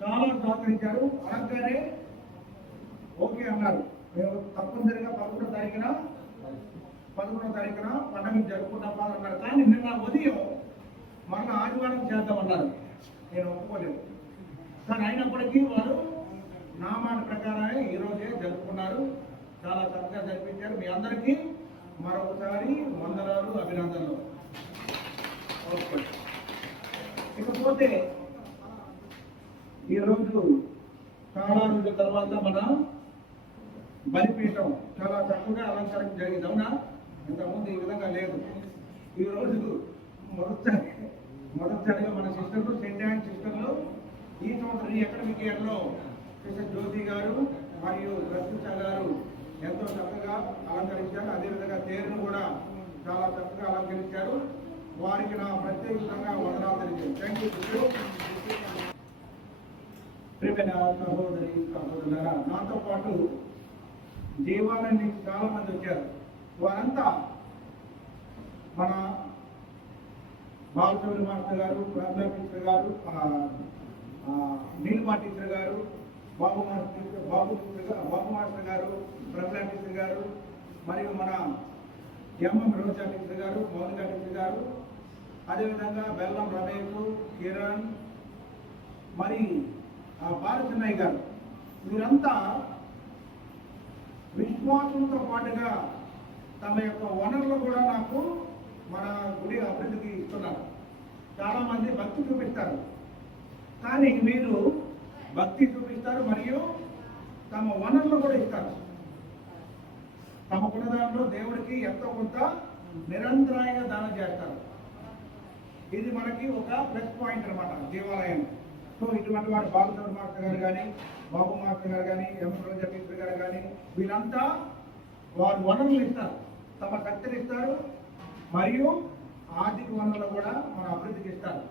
చాలా సహకరించారు. అలాగే ఓకే అన్నారు. మేము తప్పనిసరిగా 11వ తారీఖున పండుగ జరుపుకుంటామా అన్నారు. కానీ నిన్న ఉదయం మన ఆదివారం చేద్దామన్నారు. నేను ఒప్పుకోలేదు. కానీ అయినప్పటికీ వారు నా మాట ప్రకారమే ఈరోజే జరుపుకున్నారు. చాలా చక్కగా జరిపించారు. మీ అందరికీ మరొకసారి వందనాలు, అభినందనలు. ఓకే. ఇకపోతే ఈరోజు చాలా రోజుల తర్వాత మన బలిపీఠం చాలా చక్కగా అలంకరణ జరిగింది. అవునా? ఇంతకుముందు ఈ విధంగా లేదు. ఈరోజు మొదటిసారిగా మన సిస్టర్లు సెయింట్ యాన్ సిస్టర్లు ఈ సంవత్సరం ఈ అకాడమిక్ ఇయర్లో సిస్టర్ జ్యోతి గారు మరియు రత్న గారు ఎంతో చక్కగా అలంకరించారు. అదేవిధంగా తేరును కూడా చాలా చక్కగా అలంకరించారు. వారికి నా ప్రత్యేకంగా వందనాలు తెలియజేయండి. Thank you. ప్రియమైన సహోదరి సహోదరులారా, నాతో పాటు దేవాలయం నుంచి చాలా మంది వచ్చారు. వారంతా మన బాలచౌరి మాస్టర్ గారు, ప్రజ్ఞా టీచర్ గారు, నీలిమా టీచర్ గారు, బాబు మాస్టర్ గారు, ప్రజ్ఞా టీచర్ గారు, మరియు మన ఎంఎం రోజా టీచర్ గారు, మౌనిక టీచర్ గారు, అదేవిధంగా బెల్లం రమేష్, కిరణ్, మరి బాలచిన్నయ్య గారు, వీరంతా విశ్వాసంతో పాటుగా తమ యొక్క వనరులు కూడా నాకు మన గుడి అభివృద్ధికి ఇస్తున్నారు. చాలామంది భక్తి చూపిస్తారు, కానీ మీరు భక్తి చూపిస్తారు మరియు తమ వనరులు కూడా ఇస్తారు. తమకున్న దాంట్లో దేవుడికి ఎంతో కొంత నిరంతరాయంగా దానం చేస్తారు. ఇది మనకి ఒక ప్లస్ పాయింట్ అనమాట దేవాలయం. సో ఇటువంటి వాడు బాలచౌరి మాస్టర్ గారు కానీ, బాబు మాస్టర్ గారు కానీ, ఎం రోజా టీచర్ గారు కానీ, వీళ్ళంతా వారు వనరులు ఇస్తారు, తమ శక్తిని ఇస్తారు మరియు ఆర్థిక వనరులు కూడా మన అభివృద్ధికి ఇస్తారు.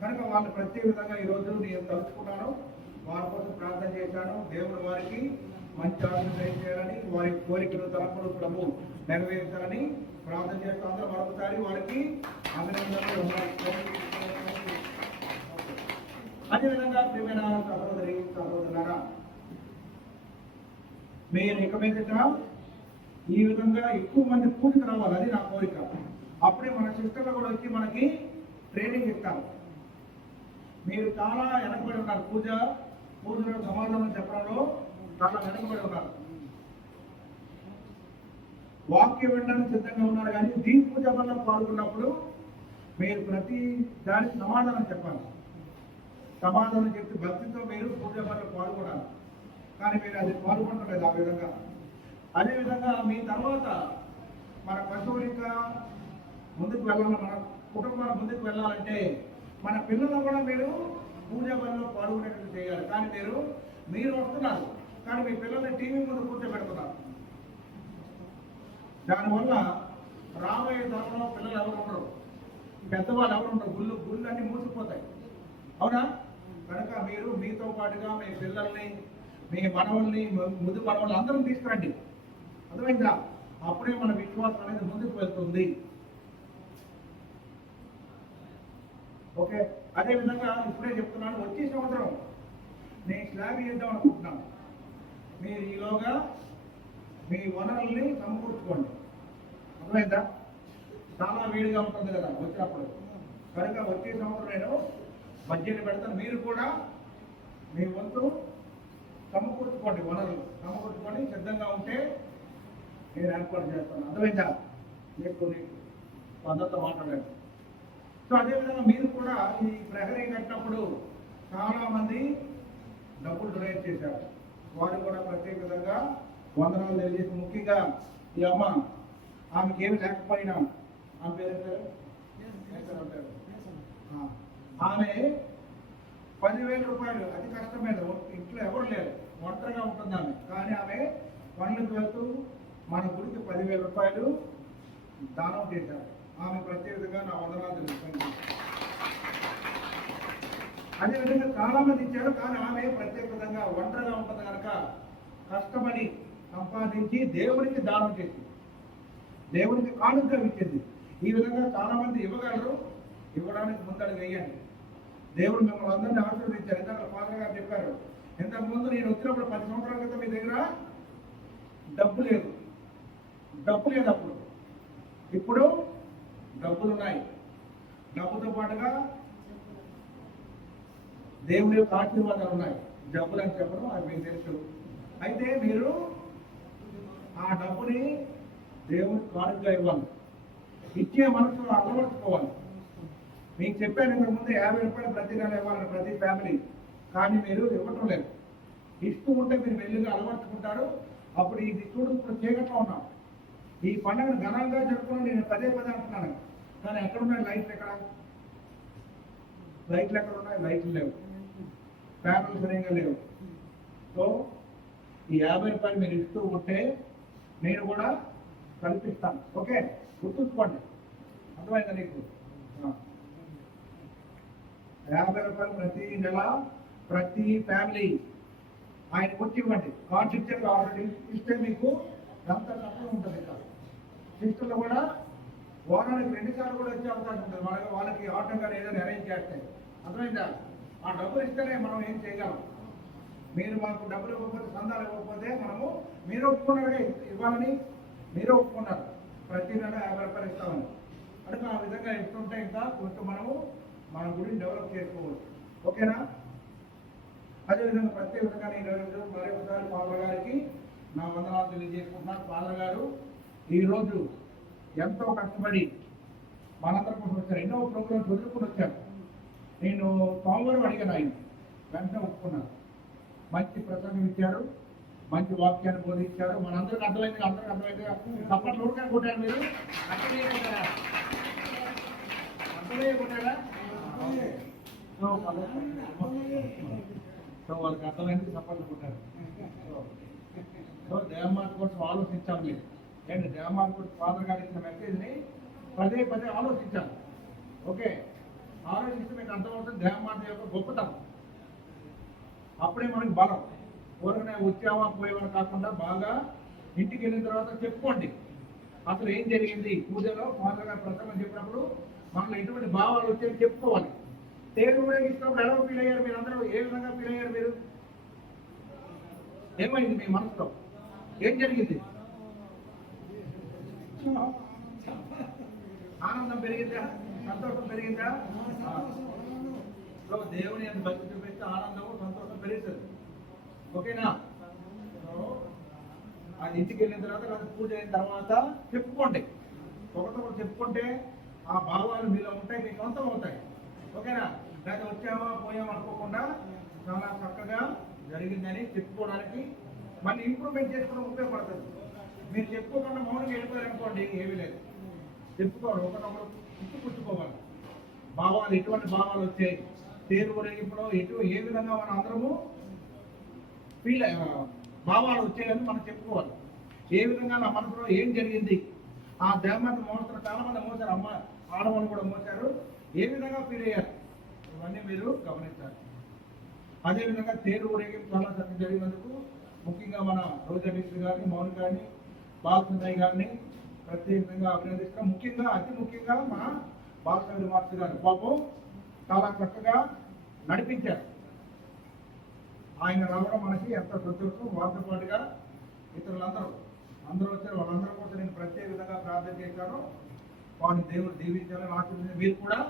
కనుక వాళ్ళు ప్రత్యేక విధంగా ఈరోజు నేను తలుచుకున్నాను, వారి కోసం ప్రార్థన చేశాను. దేవుడు వారికి మంచి ఆశీర్వాదం చేయాలని, వారి కోరికలు తలపులు ప్రభు నెరవేర్చాలని ప్రార్థన చేస్తూ అందరూ మరొకసారి వారికి అభినందనలు ఉన్నాయి. అదేవిధంగా ప్రియమైన సహోదరి సహోదరులారా, మీరు ఇక మీదట ఈ విధంగా ఎక్కువ మంది పూజకు రావాలి. అది నా కోరిక. అప్పుడే మన సిస్టర్లు కూడా వచ్చి మనకి ట్రైనింగ్ ఇస్తారు. మీరు చాలా వెనకబడి ఉన్నారు. పూజలో సమాధానం చెప్పడంలో చాలా వెనకబడి ఉన్నారు. వాక్యం వినడానికి సిద్ధంగా ఉన్నారు, కానీ దీని పూజ వల్ల పాల్గొన్నప్పుడు మీరు ప్రతి దానికి సమాధానం చెప్పాలి. సమాధానం చెప్తే భక్తితో మీరు పూజ వల్ల పాల్గొనాలి, కానీ మీరు అది పాల్గొనలేదు ఆ విధంగా. అదేవిధంగా మీ తర్వాత మన పశువులిక ముందుకు వెళ్ళాలి, మన కుటుంబాలు ముందుకు వెళ్ళాలంటే మన పిల్లలు కూడా మీరు పూజ వల్ల పాల్గొనేట్టు చేయాలి. కానీ మీరు వస్తున్నారు, కానీ మీ పిల్లల్ని టీవీ ముందు కూర్చోబెడుతున్నారు. దానివల్ల రాబోయే తరంలో పిల్లలు ఎవరు ఉండరు, పెద్దవాళ్ళు ఎవరు ఉండరు, గుళ్ళు అన్నీ మూసిపోతాయి. అవునా? కనుక మీరు మీతో పాటుగా మీ పిల్లల్ని, మీ మనవల్ని, ముద్దు మనవల్ని అందరం తీసుకురండి. అర్థమైందా? అప్పుడే మన విశ్వాసం అనేది ముందుకు వెళ్తుంది. ఓకే. అదేవిధంగా ఇప్పుడే చెప్తున్నాను, వచ్చే సంవత్సరం నేను స్లాబ్ చేద్దాం అనుకుంటున్నాను. మీరు ఈలోగా మీ వనరుల్ని సమకూర్చుకోండి. అర్థమైందా? చాలా వేడిగా ఉంటుంది కదా వచ్చినప్పుడు. కనుక వచ్చే సంవత్సరం నేను బడ్జెట్ పెడతాను. మీరు కూడా మీ వంతు సమకూర్చుకోండి, వనరులు సమకూర్చుకొని సిద్ధంగా ఉంటే నేను ఏర్పాటు చేస్తాను. అర్థమైందా? మీకు పద్ధతితో మాట్లాడండి. సో అదేవిధంగా మీరు కూడా ఈ ప్రహరీ కట్టినప్పుడు చాలామంది డబ్బులు డొనేట్ చేశారు. వారు కూడా ప్రత్యేక విధంగా వందనాలు తెలియజేసి, ముఖ్యంగా ఈ అమ్మ, ఆమెకి ఏమి లేకపోయినా, ఆమె పేరు ఆమె 10,000 రూపాయలు, అతి కష్టమైన, ఇంట్లో ఎవరు లేరు, ఒంటరిగా ఉంటుంది ఆమె, కానీ ఆమె పనులకు వెళ్తూ మన గుడికి 10,000 రూపాయలు దానం చేశారు. ఆమె ప్రత్యేకంగా నా వందనాలు తెలుసుకుంటాను. అదేవిధంగా చాలా మంది ఇచ్చారు, కానీ ఆమె ప్రత్యేక విధంగా ఒంటరిగా ఉంటుంది కనుక కష్టపడి సంపాదించి దేవునికి దానం చేసింది, దేవునికి కానుకగా ఇచ్చింది. ఈ విధంగా చాలా మంది ఇవ్వగలరు, ఇవ్వడానికి ముందడుగు వేయండి. దేవుడు మిమ్మల్ని అందరినీ ఆశీర్వదించారు. ఎందుకంటే ఫాదర్ గారు చెప్పారు, ఇంతకుముందు నేను వచ్చినప్పుడు 10 సంవత్సరాల క్రితం మీ దగ్గర డబ్బు లేదు అప్పుడు, ఇప్పుడు డబ్బులు ఉన్నాయి. డబ్బుతో పాటుగా దేవుడి యొక్క ఆశీర్వాదాలు ఉన్నాయి. డబ్బులు అని చెప్పడం అది మీకు తెలుసు. అయితే మీరు ఆ డబ్బుని దేవుడికి కానుకగా ఇవ్వాలి, ఇచ్చే మనసులో అలవర్చుకోవాలి. మీకు చెప్పాను ఇంతకుముందు 50 రూపాయలు ప్రతి నెల ఇవ్వాలని ప్రతి ఫ్యామిలీ, కానీ మీరు ఇవ్వటం లేదు. ఇస్తూ ఉంటే మీరు మెల్లిగా అలవర్చుకుంటారు. అప్పుడు ఇది చూడు, ఇప్పుడు చీకట్లో ఉన్నాం. ఈ పండుగను ఘనంగా జరుపుకుని నేను పదే అంటున్నాను, కానీ ఎక్కడున్నాయి లైట్లు? ఎక్కడ ఉన్నాయి? లైట్లు లేవు, ఫ్యాన్లు సరిగ్గా లేవు. సో ఈ 50 రూపాయలు మీరు ఇస్తూ ఉంటే నేను కూడా కల్పిస్తాను. ఓకే, గుర్తుంచుకోండి. అర్థమైందా నీకు? 50 రూపాయలు ప్రతి నెల ప్రతి ఫ్యామిలీ ఆయనకు వచ్చి ఇవ్వండి. కార్డ్స్ ఇచ్చారు ఆల్రెడీ, ఇస్తే మీకు ఎంత తక్కువ ఉంటుంది. సిస్టర్లు కూడా వారానికి 2 సార్లు కూడా వచ్చే అవకాశం ఉంటుంది. వాళ్ళకి ఆటో కానీ ఏదైనా అరేంజ్ చేస్తే. అర్థమైందా? ఆ డబ్బులు ఇస్తేనే మనం ఏం చేయగలం. మీరు మాకు డబ్బులు ఇవ్వకపోతే, సందాలు ఇవ్వకపోతే మనము మీరు ఒప్పుకున్నారుగా ఇవ్వాలని, మీరు ఒప్పుకున్నారు ప్రతి నెల 50 రూపాయలు ఇస్తామని. అంటే ఆ విధంగా ఇస్తుంటే ఇంకా కొంచెం మనము మన గుడిని డెవలప్ చేసుకోవచ్చు. ఓకేనా? అదేవిధంగా ప్రత్యేకంగా నేను మరొకసారి ఫాదర్ గారికి నా వందనాలు తెలియజేసుకుంటున్నాను. ఫాదర్ గారు ఈరోజు ఎంతో కష్టపడి మనందరి కోసం వచ్చారు. ఎన్నో ప్రోగ్రామ్స్ వదులుకుని వచ్చారు. నేను సోమవారం అడిగాను, ఆయన వెంటనే ఒప్పుకున్నాను. మంచి ప్రసంగం ఇచ్చారు, మంచి వాక్యాన్ని బోధించారు. మనందరికి అర్థమైంది. తప్పట్లు ఊరికే కొట్టారు మీరు, అర్థమే కొట్టారా? సో వాళ్ళకి అర్థమైంది, తప్పట్లు కొట్టారు. సో దేవమాత కోసం ఆలోచించాలి మీరు. ఏంటి దేవమాత కోసం ఫాదర్ గారు ఇచ్చిన మెసేజ్ని పదే ఆలోచించాలి. ఓకే, ఆలోచిస్తే మీకు అర్థమవుతుంది దేవమాత యొక్క గొప్పతనం. అప్పుడే మనకి బలం. ఊరికనే వచ్చావా పోయేవా కాకుండా బాగా ఇంటికి వెళ్ళిన తర్వాత చెప్పుకోండి అసలు ఏం జరిగింది. పూజలో ఫాదర్ గారు ప్రసంగం చెప్పినప్పుడు మనలో ఎటువంటి భావాలు వచ్చాయని చెప్పుకోవాలి. తేరు ఊరేగిస్తున్నప్పుడు ఎలా ఫీల్ అయ్యారు మీరు? అందరూ ఏ విధంగా ఫీల్ అయ్యారు మీరు? ఏమైంది మీ మనసులో? ఏం జరిగింది? ఆనందం పెరిగిందా? సంతోషం పెరిగిందా? సో దేవుని అంత భక్తి చూపిస్తే ఆనందము సంతోషం పెరుగుతుంది. ఓకేనా? అది ఇంటికి వెళ్ళిన తర్వాత పూజ అయిన తర్వాత చెప్పుకోండి. ఒకరితో చెప్పుకుంటే ఆ భావాలు మీలో ఉంటాయి, మీకు సొంతం అవుతాయి. ఓకేనా? లేదా వచ్చామా పోయామా అనుకోకుండా చాలా చక్కగా జరిగిందని చెప్పుకోవడానికి మళ్ళీ ఇంప్రూవ్మెంట్ చేసుకోవడం ఉపయోగపడుతుంది. మీరు చెప్పుకోకుండా మౌనంగా వెళ్ళిపోయారు అనుకోండి, ఏమీ లేదు. చెప్పుకోవాలి, ఒకరొకరు పుచ్చుకోవాలి. భావాలు ఎటువంటి భావాలు వచ్చాయి, తేరు ఊరేగింపులో ఏ విధంగా మనం అందరము ఫీల్ భావాలు వచ్చాయని మనం చెప్పుకోవాలి. ఏ విధంగా నా మనసులో ఏం జరిగింది, ఆ దేవమాత మోస్తారు, చాలా మంది మోసారు, అమ్మ ఆడవాళ్ళు కూడా మోసారు, ఏ విధంగా ఫీల్ అయ్యారు, ఇవన్నీ మీరు గమనించాలి. అదేవిధంగా తేరు ఊరేగింపు చాలా చక్కగా జరిగినందుకు ముఖ్యంగా మన రోజా మిస్త్రి గారిని, మౌన్ గారిని, బాలసుందయ్య గారిని ప్రత్యేకంగా అభినందిస్తున్నాం. ముఖ్యంగా అతి ముఖ్యంగా మన బాలసుందరి మాస్టర్ గారు పాపం చాలా చక్కగా నడిపించారు. ఆయన రావడం మనకి ఎంత సంతోషం. వారితో పాటుగా అందరూ వచ్చారు. వాళ్ళందరూ కోసం నేను ప్రత్యేక విధంగా ప్రార్థన చేశాను. వారిని దేవుడు దీవించాలని ఆశించి మీరు కూడా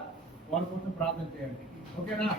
వారి కోసం ప్రార్థన చేయండి. ఓకేనా?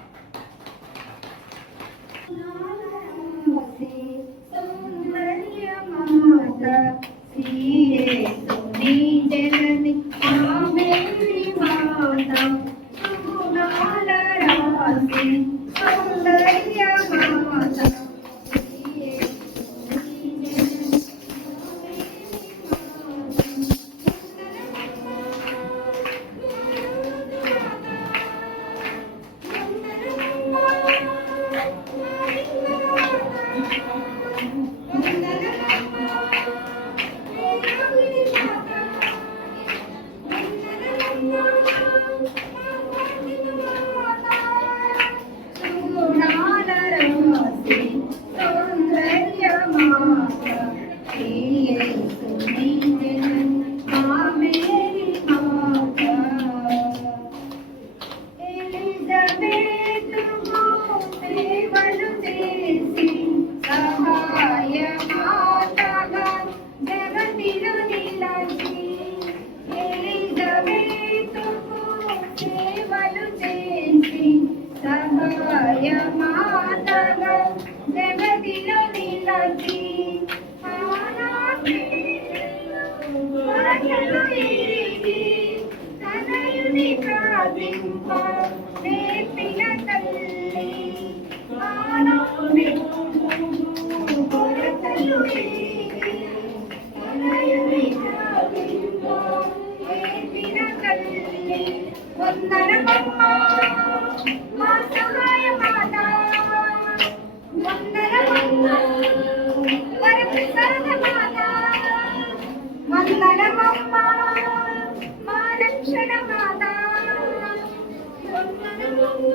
సహాయ మాతగా జగతిలో నిలచి ఆనాటిలో ఎరిగి తనయుని ప్రార్థింప నేర్పిన తల్లి ఆనాటిలో కొరతలు ఎరిగి తనయుని ప్రార్థింప నేర్పిన తల్లి వందనమమ్మ మా సహాయ మాత వందనమమ్మ వరప్రసాద మాత వందనమమ్మ మా రక్షణ మాత వందనమమ్మ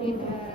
Yes,